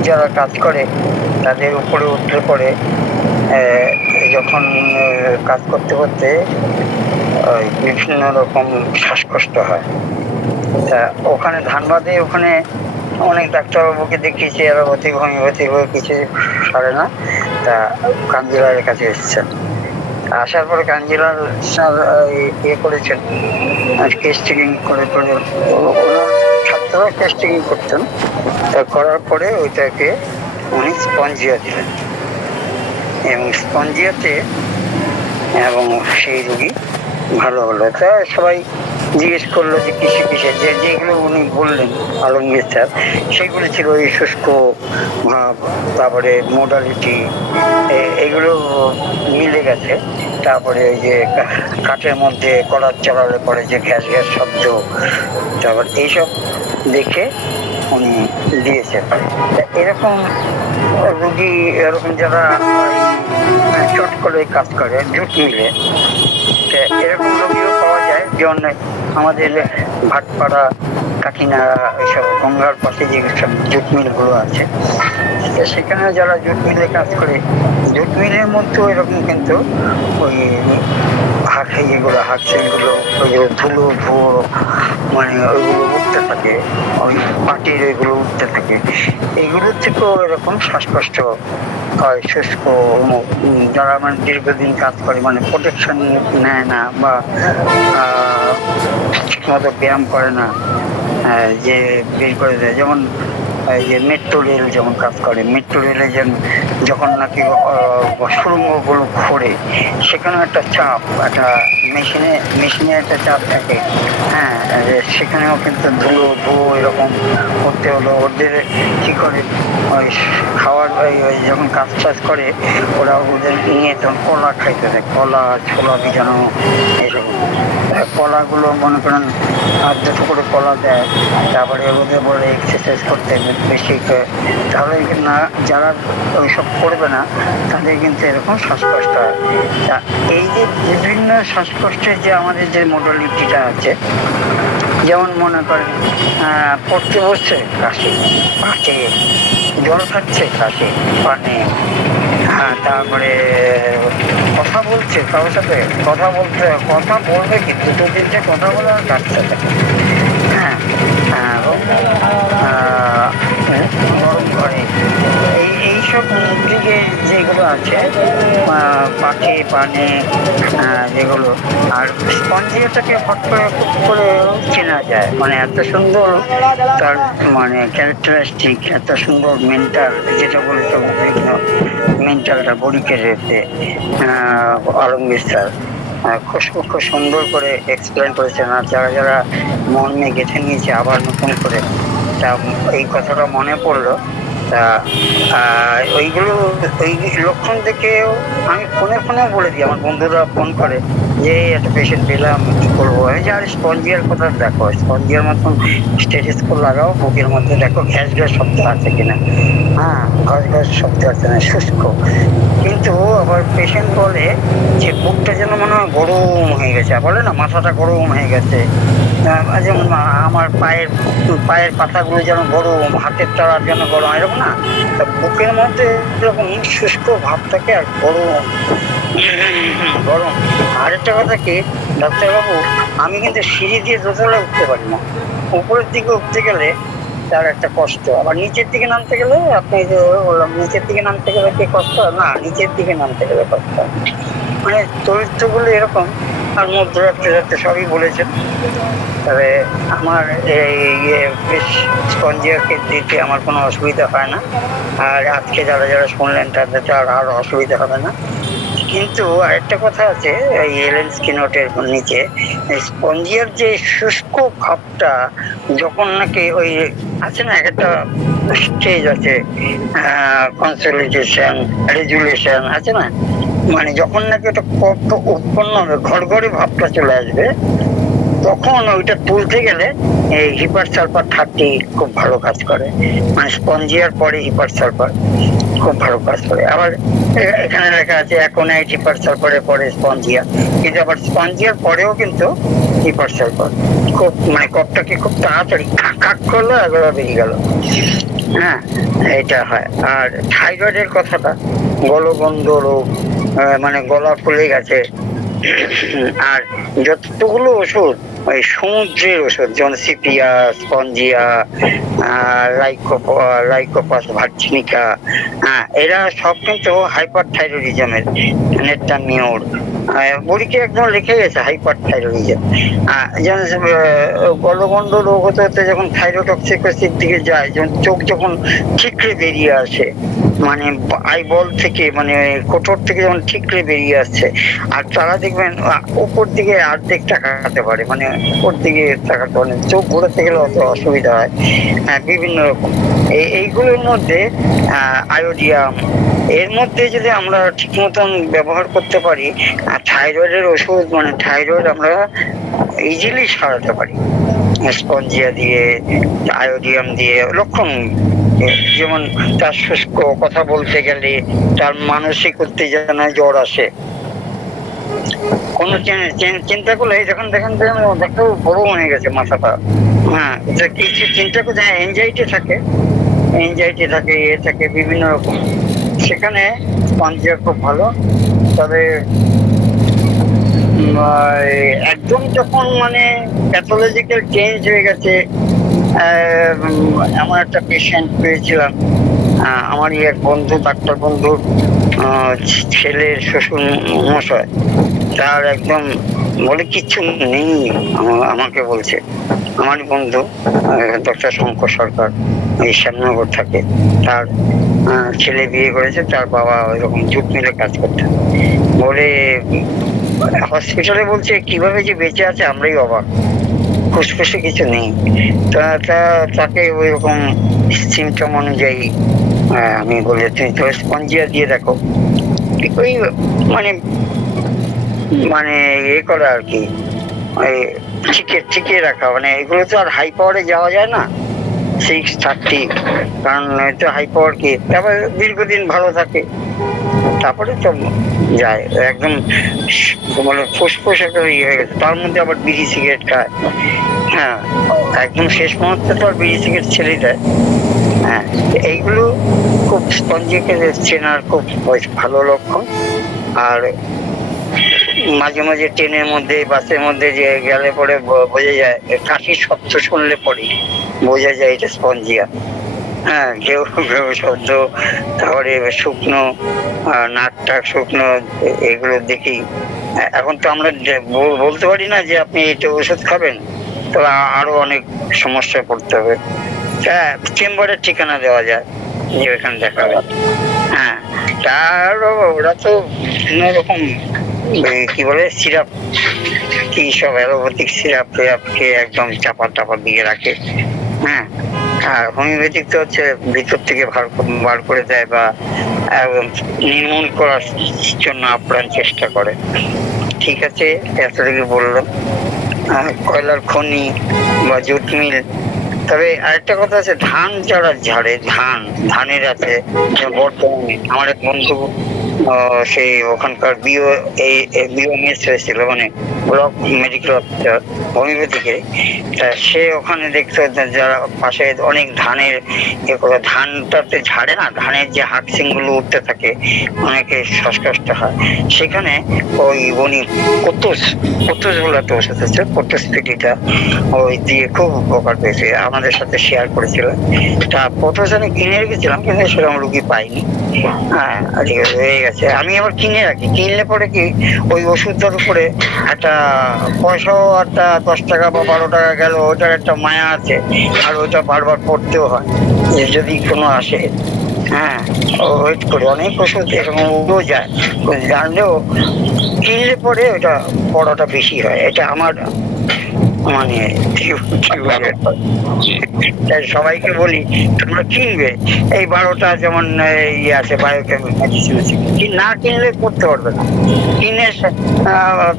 যারা কাজ করে তাদের উপরে উঠলে পরে যখন কাজ করতে করতে বিভিন্ন রকম শ্বাসকষ্ট হয়। তা ওখানে ধানবাদে ওখানে অনেক ডাক্তারবাবুকে দেখিয়েছি, অ্যালোপ্যাথি হোমিওপ্যাথি হয়ে কিছু সারে না। তা কাঞ্জিলালের কাছে এসেছেন। আসার পরে কাঞ্জিলাল করেছেন টেস্টিং করে ওনার ছাত্ররা টেস্টিং করতেন। তা করার পরে ওইটাকে উনি স্পঞ্জিয়া দিলেন, এবং স্পঞ্জিয়াতে এবং সেই রুগী ভালো হলো। তা সবাই জিজ্ঞেস করলো যে কিসে যেগুলো উনি বললেন আলমগীর স্যার, সেগুলো ছিল ওই শুষ্ক ভাব, তারপরে মোডালিটি, এগুলো মিলে গেছে। তারপরে ওই যে কাঠের মধ্যে কলার চালালে পরে যে ঘ্যাস শব্দ, তারপর এইসব দেখে উনি দিয়েছেন। এরকম রুগী, এরকম যারা চট করে কাজ করে জুট মিলে, এরকম রোগীও পাওয়া যায়। যেমন আমাদের ভাটপাড়া, কাকিনাড়া, ওইসব গঙ্গার পাশে যে সব জুট মিলগুলো আছে, সেখানে যারা জুট মিলে কাজ করে, জুট মিলের মধ্যেও এরকম কিন্তু ওই হাঁকসেলগুলো ওই যে ধুয়ো মানে ওইগুলো উঠতে থাকে, ওই পাটির ওইগুলো উঠতে থাকে। এইগুলোর থেকেও এরকম শ্বাসকষ্ট হয়, শুষ্ক, যারা মানে দীর্ঘদিন কাজ করে, মানে প্রোটেকশন নেয় না বা ঠিকমতো ব্যায়াম করে না, যে বের করে দেয়। যেমন যে মেট্রো রেল যেমন কাজ করে, মেট্রো রেলে যখন নাকি সুড়ঙ্গগুলো ঘোরে, সেখানেও একটা চাপ, একটা মেশিনে একটা চাপ থাকে। হ্যাঁ, সেখানেও কিন্তু ধুলো এরকম করতে হলো। ওদের কি করে ওই খাওয়ার যখন কাজ করে, ওরা ওদের নিয়ে তখন কলা খাইতে থাকে, কলা, ছোলা ভিজানো, এইসব কলাগুলো মনে করেন আর দুটো করে কলা দেয়। তারপরে ওদের বলে এক্সারসাইজ করতে বেশি, তাহলে না যারা ওইসব করবে না তাদের কিন্তু এরকম শ্বাসকষ্ট হয়। তা এই যে বিভিন্ন শ্বাসকষ্টের যে আমাদের যে মডালিটিটা আছে, যেমন মনে করেন পড়তে বসছে কাশি, পাশে জল খাচ্ছে কাশি, পানি, তারপরে কথা বলছে কারোর সাথে, কথা বলবে কিন্তু 2-3টে কথা বলে আর কাটছে। গরম ঘরে এই এইসব দিকে যেগুলো আছে পাখি পানে যেগুলো, আর স্পঞ্জিয়াটাকে ফট করে খুব করে চেনা যায়, মানে এত সুন্দর তার মানে ক্যারেক্টারিস্টিক, এত সুন্দর মেন্টাল, যেটা বলতে বিভিন্ন মেন্টালটা বড়িকে রেখে আলমগীর স্যার খুব সুন্দর করে এক্সপ্লেন করেছেন। আর যারা যারা মনে গেঁথে নিয়েছে আবার নতুন করে, তা এই কথাটা মনে পড়লো। তা ওইগুলো ওই লক্ষণ দেখেও আমি ফোনে ফোনে বলে দিই, আমার বন্ধুরা ফোন করে যে একটা পেশেন্ট পেলাম, কি করবো, এই যে আর স্পঞ্জিয়ার কথা দেখো, স্পঞ্জিয়ার মতন স্টেথোস্কোপ লাগাও, বুকের মধ্যে দেখো গ্যাস গ্যাস শব্দ আছে কিনা, হ্যাঁ গ্যাস গ্যাস শব্দ আছে না, শুষ্ক। কিন্তু আবার পেশেন্ট বলে যে বুকটা যেন মনে হয় গরম হয়ে গেছে, বলে না মাথাটা গরম হয়ে গেছে, যেমন আমার পায়ের পাতাগুলো যেন গরম, হাতের তারা যেন গরম, এরকম না, তা বুকের মধ্যে এরকম শুষ্ক ভাব থাকে আর গরম গরম। আরেকটা কথা কি ডাক্তারবাবু, আমি কিন্তু সিঁড়ি দিয়ে দোতলায় উঠতে পারি না, উপরের দিকে উঠতে গেলে তার একটা কষ্ট, আবার নিচের দিকে নামতে গেলে, আপনি যে বললাম নিচের দিকে নামতে গেলে কি কষ্ট না, নিচের দিকে নামতে গেলে কষ্ট, মানে চরিত্রগুলো এরকম। আর মধ্যরাত্রে রাত্রে সবই বলেছেন। তবে আমার এই বেশ স্পঞ্জিয়াকে দিতে আমার কোনো অসুবিধা হয় না, আর আজকে যারা যারা শুনলেন তাদের তো আর অসুবিধা হবে না। কিন্তু আরেকটা কথা আছে, এই এলেন স্কিনটের নিচে স্পঞ্জিয়ার যে শুষ্ক ভাবটা, যখন নাকি ওই আছে না একটা স্টেজ আছে, কনসলিডেশন রেজুলেশন আছে না, মানে যখন নাকি ওটা কষ্ট উৎপন্ন হবে, ঘড়ঘড়ে ভাবটা চলে আসবে, তখন ওইটা তুলতে গেলে এই হিপার সালফার 30 খুব ভালো কাজ করে, মানে স্পঞ্জিয়ার পরে হিপার সালফার খুব ভালো কাজ করে। আবার এখানে লেখা আছে অ্যাকোনাইট হিপার সালফারের পরে স্পঞ্জিয়া, কিন্তু আবার স্পঞ্জিয়ার পরেও কিন্তু হিপার সালফার খুব, মানে কপটাকে খুব তাড়াতাড়ি কাক করলো, এগুলো বেরিয়ে গেল, হ্যাঁ এটা হয়। আর থাইরয়েডের কথাটা, গলগন্ড রোগ, মানে গলা ফুলে গেছে, আর যতগুলো ওষুধ ওই সমুদ্রের ওষুধ, যেমন সিপিয়া, স্পঞ্জিয়া, লাইকোপাস ভার্জিনিকা, এরা সব কিন্তু হাইপার থাইরয়েডিজমের, নেট্টামিউর বড়িকে একদম লিখে গেছে হাইপার থাইরয়েডিজম। যেমন গলগন্ড রোগ হতে হতে যখন থাইরোটক্সিকোসির দিকে যায়, যেমন চোখ যখন ঠিকরে বেরিয়ে আসে, মানে আইবল থেকে, মানে কোটর থেকে যখন ঠিকরে বেরিয়ে আসছে, আর তারা দেখবেন উপর দিকে অর্ধেক তাকাতে পারে, মানে উপর দিকে তাকাতে পারে, চোখ ঘোরাতে গেলে অত অসুবিধা হয়, বিভিন্ন রকম। এইগুলোর মধ্যে আয়োডিয়াম, এর মধ্যে যদি আমরা ঠিক মতন ব্যবহার করতে পারি, থাইরয়েডের ওষুধ, মানে থাইরয়েড আমরা ইজিলি সারাতে পারি স্পঞ্জিয়া দিয়ে, আয়োডিয়াম দিয়ে। লক্ষণ যেমন তার শুষ্ক কথা বলতে গেলে, তার মানসিক উত্তেজনায় জ্বর আসে, কোনো চিন্তা করলে যখন দেখেন দেখো বড় হয়ে গেছে মাথাটা, হ্যাঁ কিছু চিন্তা করতে, এনজাইটি থাকে, এ থাকে বিভিন্ন রকম, সেখানে স্পঞ্জিয়া খুব ভালো। তবে একদম যখন মানে প্যাথোলজিক্যাল চেঞ্জ হয়ে গেছে, এমন একটা পেশেন্ট পেয়েছিলাম, আমারই এক বন্ধু, ডাক্তার বন্ধুর ছেলের শ্বশুর মশাই, তার একদম বলে কিচ্ছু নেই, আমাকে বলছে, আমার বন্ধু ডক্টর শঙ্কর সরকার, এই শ্যামনগর থাকে, তার ছেলে বিয়ে করেছে, তার বাবা ওইরকম জুট মিলে কাজ করতেন, বলে হসপিটালে বলছে কিভাবে যে বেঁচে আছে আমরাই অবাক, ফুসফুসে কিছু নেই। তাকে ওই রকম সিমটম অনুযায়ী আমি বলি তুমি তো স্পঞ্জিয়া দিয়ে দেখো, ওই মানে মানে ইয়ে করা আর কি, ওই ঠিকে রাখা, মানে এগুলো তো আর হাই পাওয়ারে যাওয়া যায় না 630, কারণ এটা হাই পাওয়ার কি, তারপরে দীর্ঘদিন ভালো থাকে, তারপরে তো যায় একদম, মানে ফুসফুস একটা ইয়ে হয়ে গেছে, তার মধ্যে আবার বিড়ি সিগারেট খায়, হ্যাঁ একদম শেষ মুহূর্তে তো আর বিড়ি সিগারেট ছেড়ে দেয়, হ্যাঁ এইগুলো খুব স্পঞ্জিকে চেনার খুব ভালো লক্ষণ। আর মাঝে মাঝে ট্রেনের মধ্যে, বাসের মধ্যে যে গেলে পরে বোঝা যায়, কাশির শব্দ শুনলে পরে বোঝা যায় এটা স্পঞ্জিয়া, হ্যাঁ, ঘেউ ঘেউ শব্দ, তারপরে শুকনো নাক টাক শুকনো, এগুলো দেখি। এখন তো আমরা বলতে পারি না যে আপনি এটা ওষুধ খাবেন, তবে আরো অনেক সমস্যায় পড়তে হবে। হ্যাঁ, চেম্বারের ঠিকানা দেওয়া যায় যে এখানে দেখাবেন। হ্যাঁ, তার ওরা তো বিভিন্ন রকম কি বলে সিরাপ, কি সব অ্যালোপ্যাথিক সিরাপ খেয়ে একদম চাপা টাপা দিয়ে রাখে। হ্যাঁ, আর হোমিওপ্যাথিক তো হচ্ছে ভিতর থেকে বার করে দেয় বা নির্মূল করার জন্য আপ্রাণ চেষ্টা করে। ঠিক আছে, এতটুকু বললাম। কয়লার খনি বা জুট মিল। তবে আরেকটা কথা আছে, ধান যারা ঝাড়ে, ধানের আছে বর্তমানে আমার এক বন্ধু সেই ওখানকার বিও মেস হয়েছিল, মানে ব্লক মেডিকেল অফিসার হোমিওপ্যাথিকে। তা সে ওখানে দেখতো যারা পাশে অনেক ধানের করে, ধানটাতে ঝাড়ে না, ধানের যে হাকসিং গুলো উঠতে থাকে, অনেকে শ্বাসকষ্ট হয়, সেখানে ওই উনি কতুস বলে একটা ওষুধ আছে, কতুস পিটিটা, ওই দিয়ে খুব উপকার পেয়েছে, আমাদের সাথে শেয়ার করেছিল। তা কতুস আমি কিনে রেখেছিলাম, কিন্তু সেরকম রুগী পাইনি। হ্যাঁ, হয়ে গেছে। আমি আবার কিনে রাখি, কিনলে পরে কি ওই ওষুধটার উপরে একটা পয়সাও, একটা 10 টাকা বা 12 টাকা গেল, ওইটার একটা মায়া আছে, আর ওইটা বারবার পড়তেও হয় যে যদি কোনো আসে। হ্যাঁ, ওয়েট করে অনেক ওষুধ এরকম উড়েও যায়, জানলেও কিনলে পরে ওটা পড়াটা বেশি হয়। এটা আমার মানে সবাইকে বলি তোমরা কিনবে, এই 12টা যেমন ইয়ে আছে বায়োকেমিস্ট্রি আছে, না কিনলে করতে পারবে না, কিনে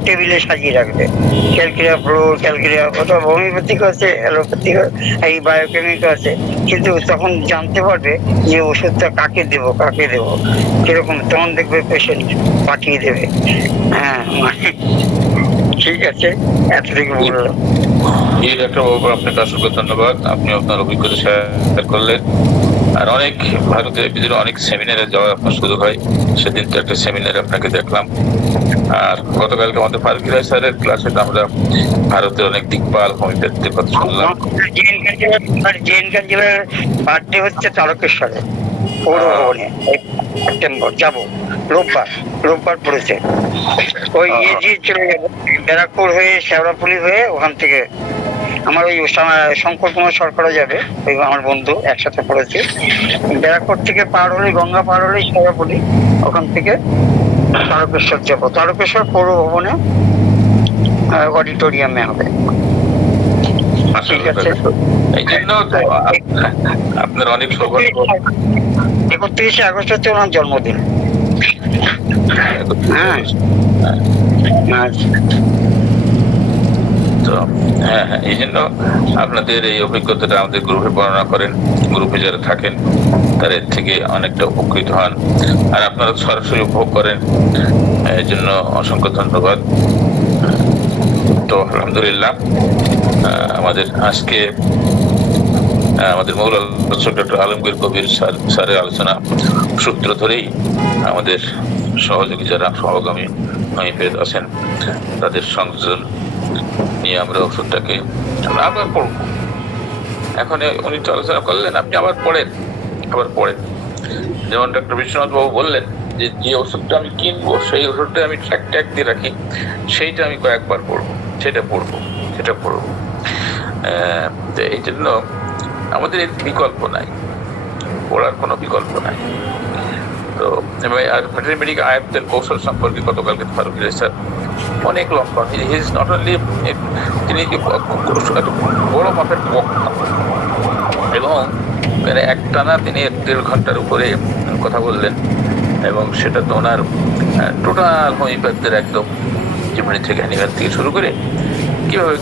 টেবিলে সাজিয়ে রাখবে। ক্যালকুলিয়া প্রো, ক্যালকুলিয়া, ওটা হোমিওপ্যাথিক আছে, অ্যালোপ্যাথিক, এই বায়োকেমিক আছে, কিন্তু তখন জানতে পারবে যে ওষুধটা কাকে দেবো কিরকম, তখন দেখবে পেশেন্ট পাঠিয়ে দেবে। হ্যাঁ, ঠিক আছে, এতটুকু বললাম। ডাক্তার বাবু, আপনাকে অসংখ্য ধন্যবাদ। আপনি আপনার অভিজ্ঞতা শেয়ার করলেন। আর অনেক ভারতের ভিতরে অনেক সেমিনারে যাওয়ার আপনার সুযোগ হয়, সেদিন তো একটা সেমিনারে আপনাকে দেখলাম। আর গতকালকে আমাদের ফারুকি রায় স্যারের ক্লাসে আমরা ভারতের অনেক দিকপাল হোমিওপ্যাথির কথা শুনলাম। জেএনকার বার্থডে হচ্ছে তারকেশ্বরে পৌরভবনে, সেপ্টেম্বর যাবো, রোববার পড়েছে। ওই চলে যাবো, ব্যারাকপুর হয়ে শেওড়াফুলি হয়ে, ওখান থেকে আমার ওই শঙ্কর কুমার সরকারও যাবে, ওই আমার বন্ধু, একসাথে পড়েছে। ব্যারাকপুর থেকে পার হলে, গঙ্গা পার হলে শেওড়াফুলি, ওখান থেকে তারকেশ্বর যাবো। তারকেশ্বর পৌরভবনে অডিটোরিয়ামে হবে। ঠিক আছে, এই জন্য আপনার অনেক সৌভাগ্য। 31শে আগস্ট হচ্ছে ওনার জন্মদিন। হ্যাঁ, তো হ্যাঁ, এই জন্য আপনাদের এই অভিজ্ঞতাটা আমাদের গ্রুপে বর্ণনা করেন। গ্রুপে যারা থাকেন তারা এর থেকে অনেকটা উপকৃত হন, আর আপনারা সরাসরি উপভোগ করেন, এর জন্য অসংখ্য ধন্যবাদ। তো আলহামদুলিল্লাহ, আমাদের আজকে আমাদের মূল আলোচক ডক্টর আলমগীর কবির স্যারের আলোচনা সূত্র ধরেই আমাদের সহযোগী যারা সহগামী হোমিওপ্যাথ আছেন তাদের সংযোজন নিয়ে আমরা ওষুধটাকে আবার পড়ব। এখন উনি তো আলোচনা করলেন, আপনি আবার পড়েন। যেমন ডক্টর বিশ্বনাথ বাবু বললেন যে যে ওষুধটা আমি কিনবো সেই ওষুধটা আমি ট্যাগ দিয়ে রাখি, সেইটা আমি কয়েকবার পড়বো, সেটা পড়বো। এই জন্য আমাদের এর বিকল্প নাই, পড়ার কোনো বিকল্প নাই। তো আর মেডিকেল আয়ত্তের কৌশল সম্পর্কে গতকালকে ফারুকি রায় স্যার অনেক লম্বা, নট অনলি, তিনি বড় মাপের বক্তা, এবং একটানা তিনি 1.5 ঘন্টার উপরে কথা বললেন, এবং সেটা তো ওনার টোটাল হোমিওপ্যাথির একদম জীবনী থেকে, অ্যানিমাল থেকে শুরু করে কিভাবে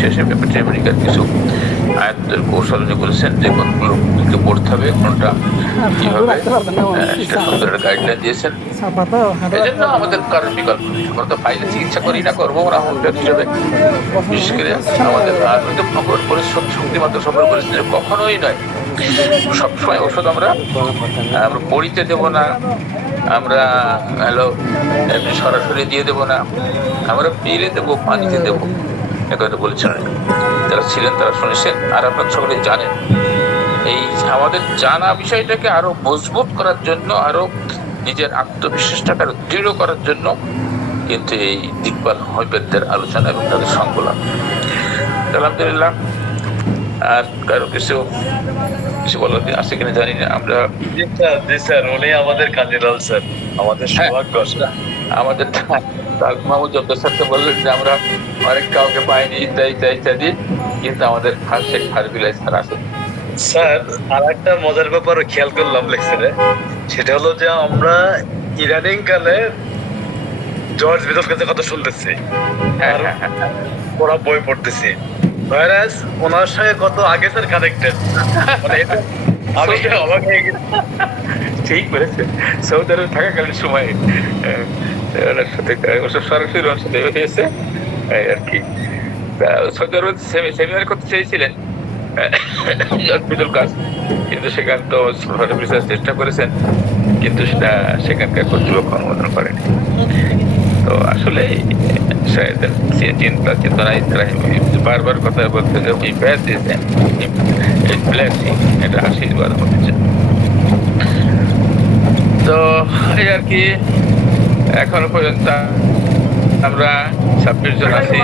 শেষে মেডিকেল কিছু আয়ত্তের কৌশল উনি বলেছেন, যে কোনগুলো পড়তে হবে, কোনটা কিভাবে, সেটা সুন্দর গাইডলাইন দিয়েছেন। এই জন্য আমাদের কারণ বিকল্প নেই। আমরা তো ফাইলে চিকিৎসা করি না, করবো না হোমিওপ্যাথ হিসেবে। বিশেষ করে আমাদের পরিশ্রম শক্তিমাত্র সফল করেছে কখনোই নয়। সবসময় ওষুধ আমরা বড়িতে দেবো না, আমরা সরাসরি দিয়ে দেবো না, আমরা পিলে দেবো, পানিতে দেবো। একথা বলেছেন যারা ছিলেন, তারা শুনেছেন, আর আপনারা সকলে জানেন। এই আমাদের জানা বিষয়টাকে আরো মজবুত করার জন্য, আরো নিজের আত্মবিশ্বাসটাকে আরো দৃঢ় করার জন্য কিন্তু এই দিকপাল হইবেদদের আলোচনা এবং তাদের সংকলন। আলহামদুলিল্লাহ। আর কারো কিছু বলার আছে কিনা জানি না। আমরা স্যার উনি আমাদের কাঞ্জিলাল স্যার, আমাদের সৌভাগ্য। আমাদের মাহমুদ জব্বার স্যার তো বললেন যে আমরা অনেক কাউকে পাইনি ইত্যাদি, কিন্তু আমাদের শেখ ফারবিলাই স্যার আছে। স্যার আর একটা মজার ব্যাপার খেয়াল করলাম লেকচারে, সেটা হলো যে আমরা ইদানিং কালে জর্জ বিদল কাছে কথা শুনতেছি, আর ওরা বই পড়তেছি, ভাইরাস ওনার সঙ্গে কত আগে স্যার কানেক্টেড, মানে এটা আমি অবাক হয়ে গেছি। ঠিক বলেছে। সৌদি আরবে থাকাকালীন সময় ওনার সাথে সরাসরি ওনার সাথে হয়েছে আর কি। সৌদি আরবে সেমিনার করতে চেয়েছিলেন কাজ, কিন্তু সেখানে তো চেষ্টা করেছেন, কিন্তু সেটা সেখানকার কর্তৃপক্ষ অনুমোদন করেনি। তো আসলে চিন্তা চেতনা বারবার কথা বলতে যে এটা আশীর্বাদ হচ্ছে। তো এই আর কি, এখনো পর্যন্ত আমরা 26 জন আছি।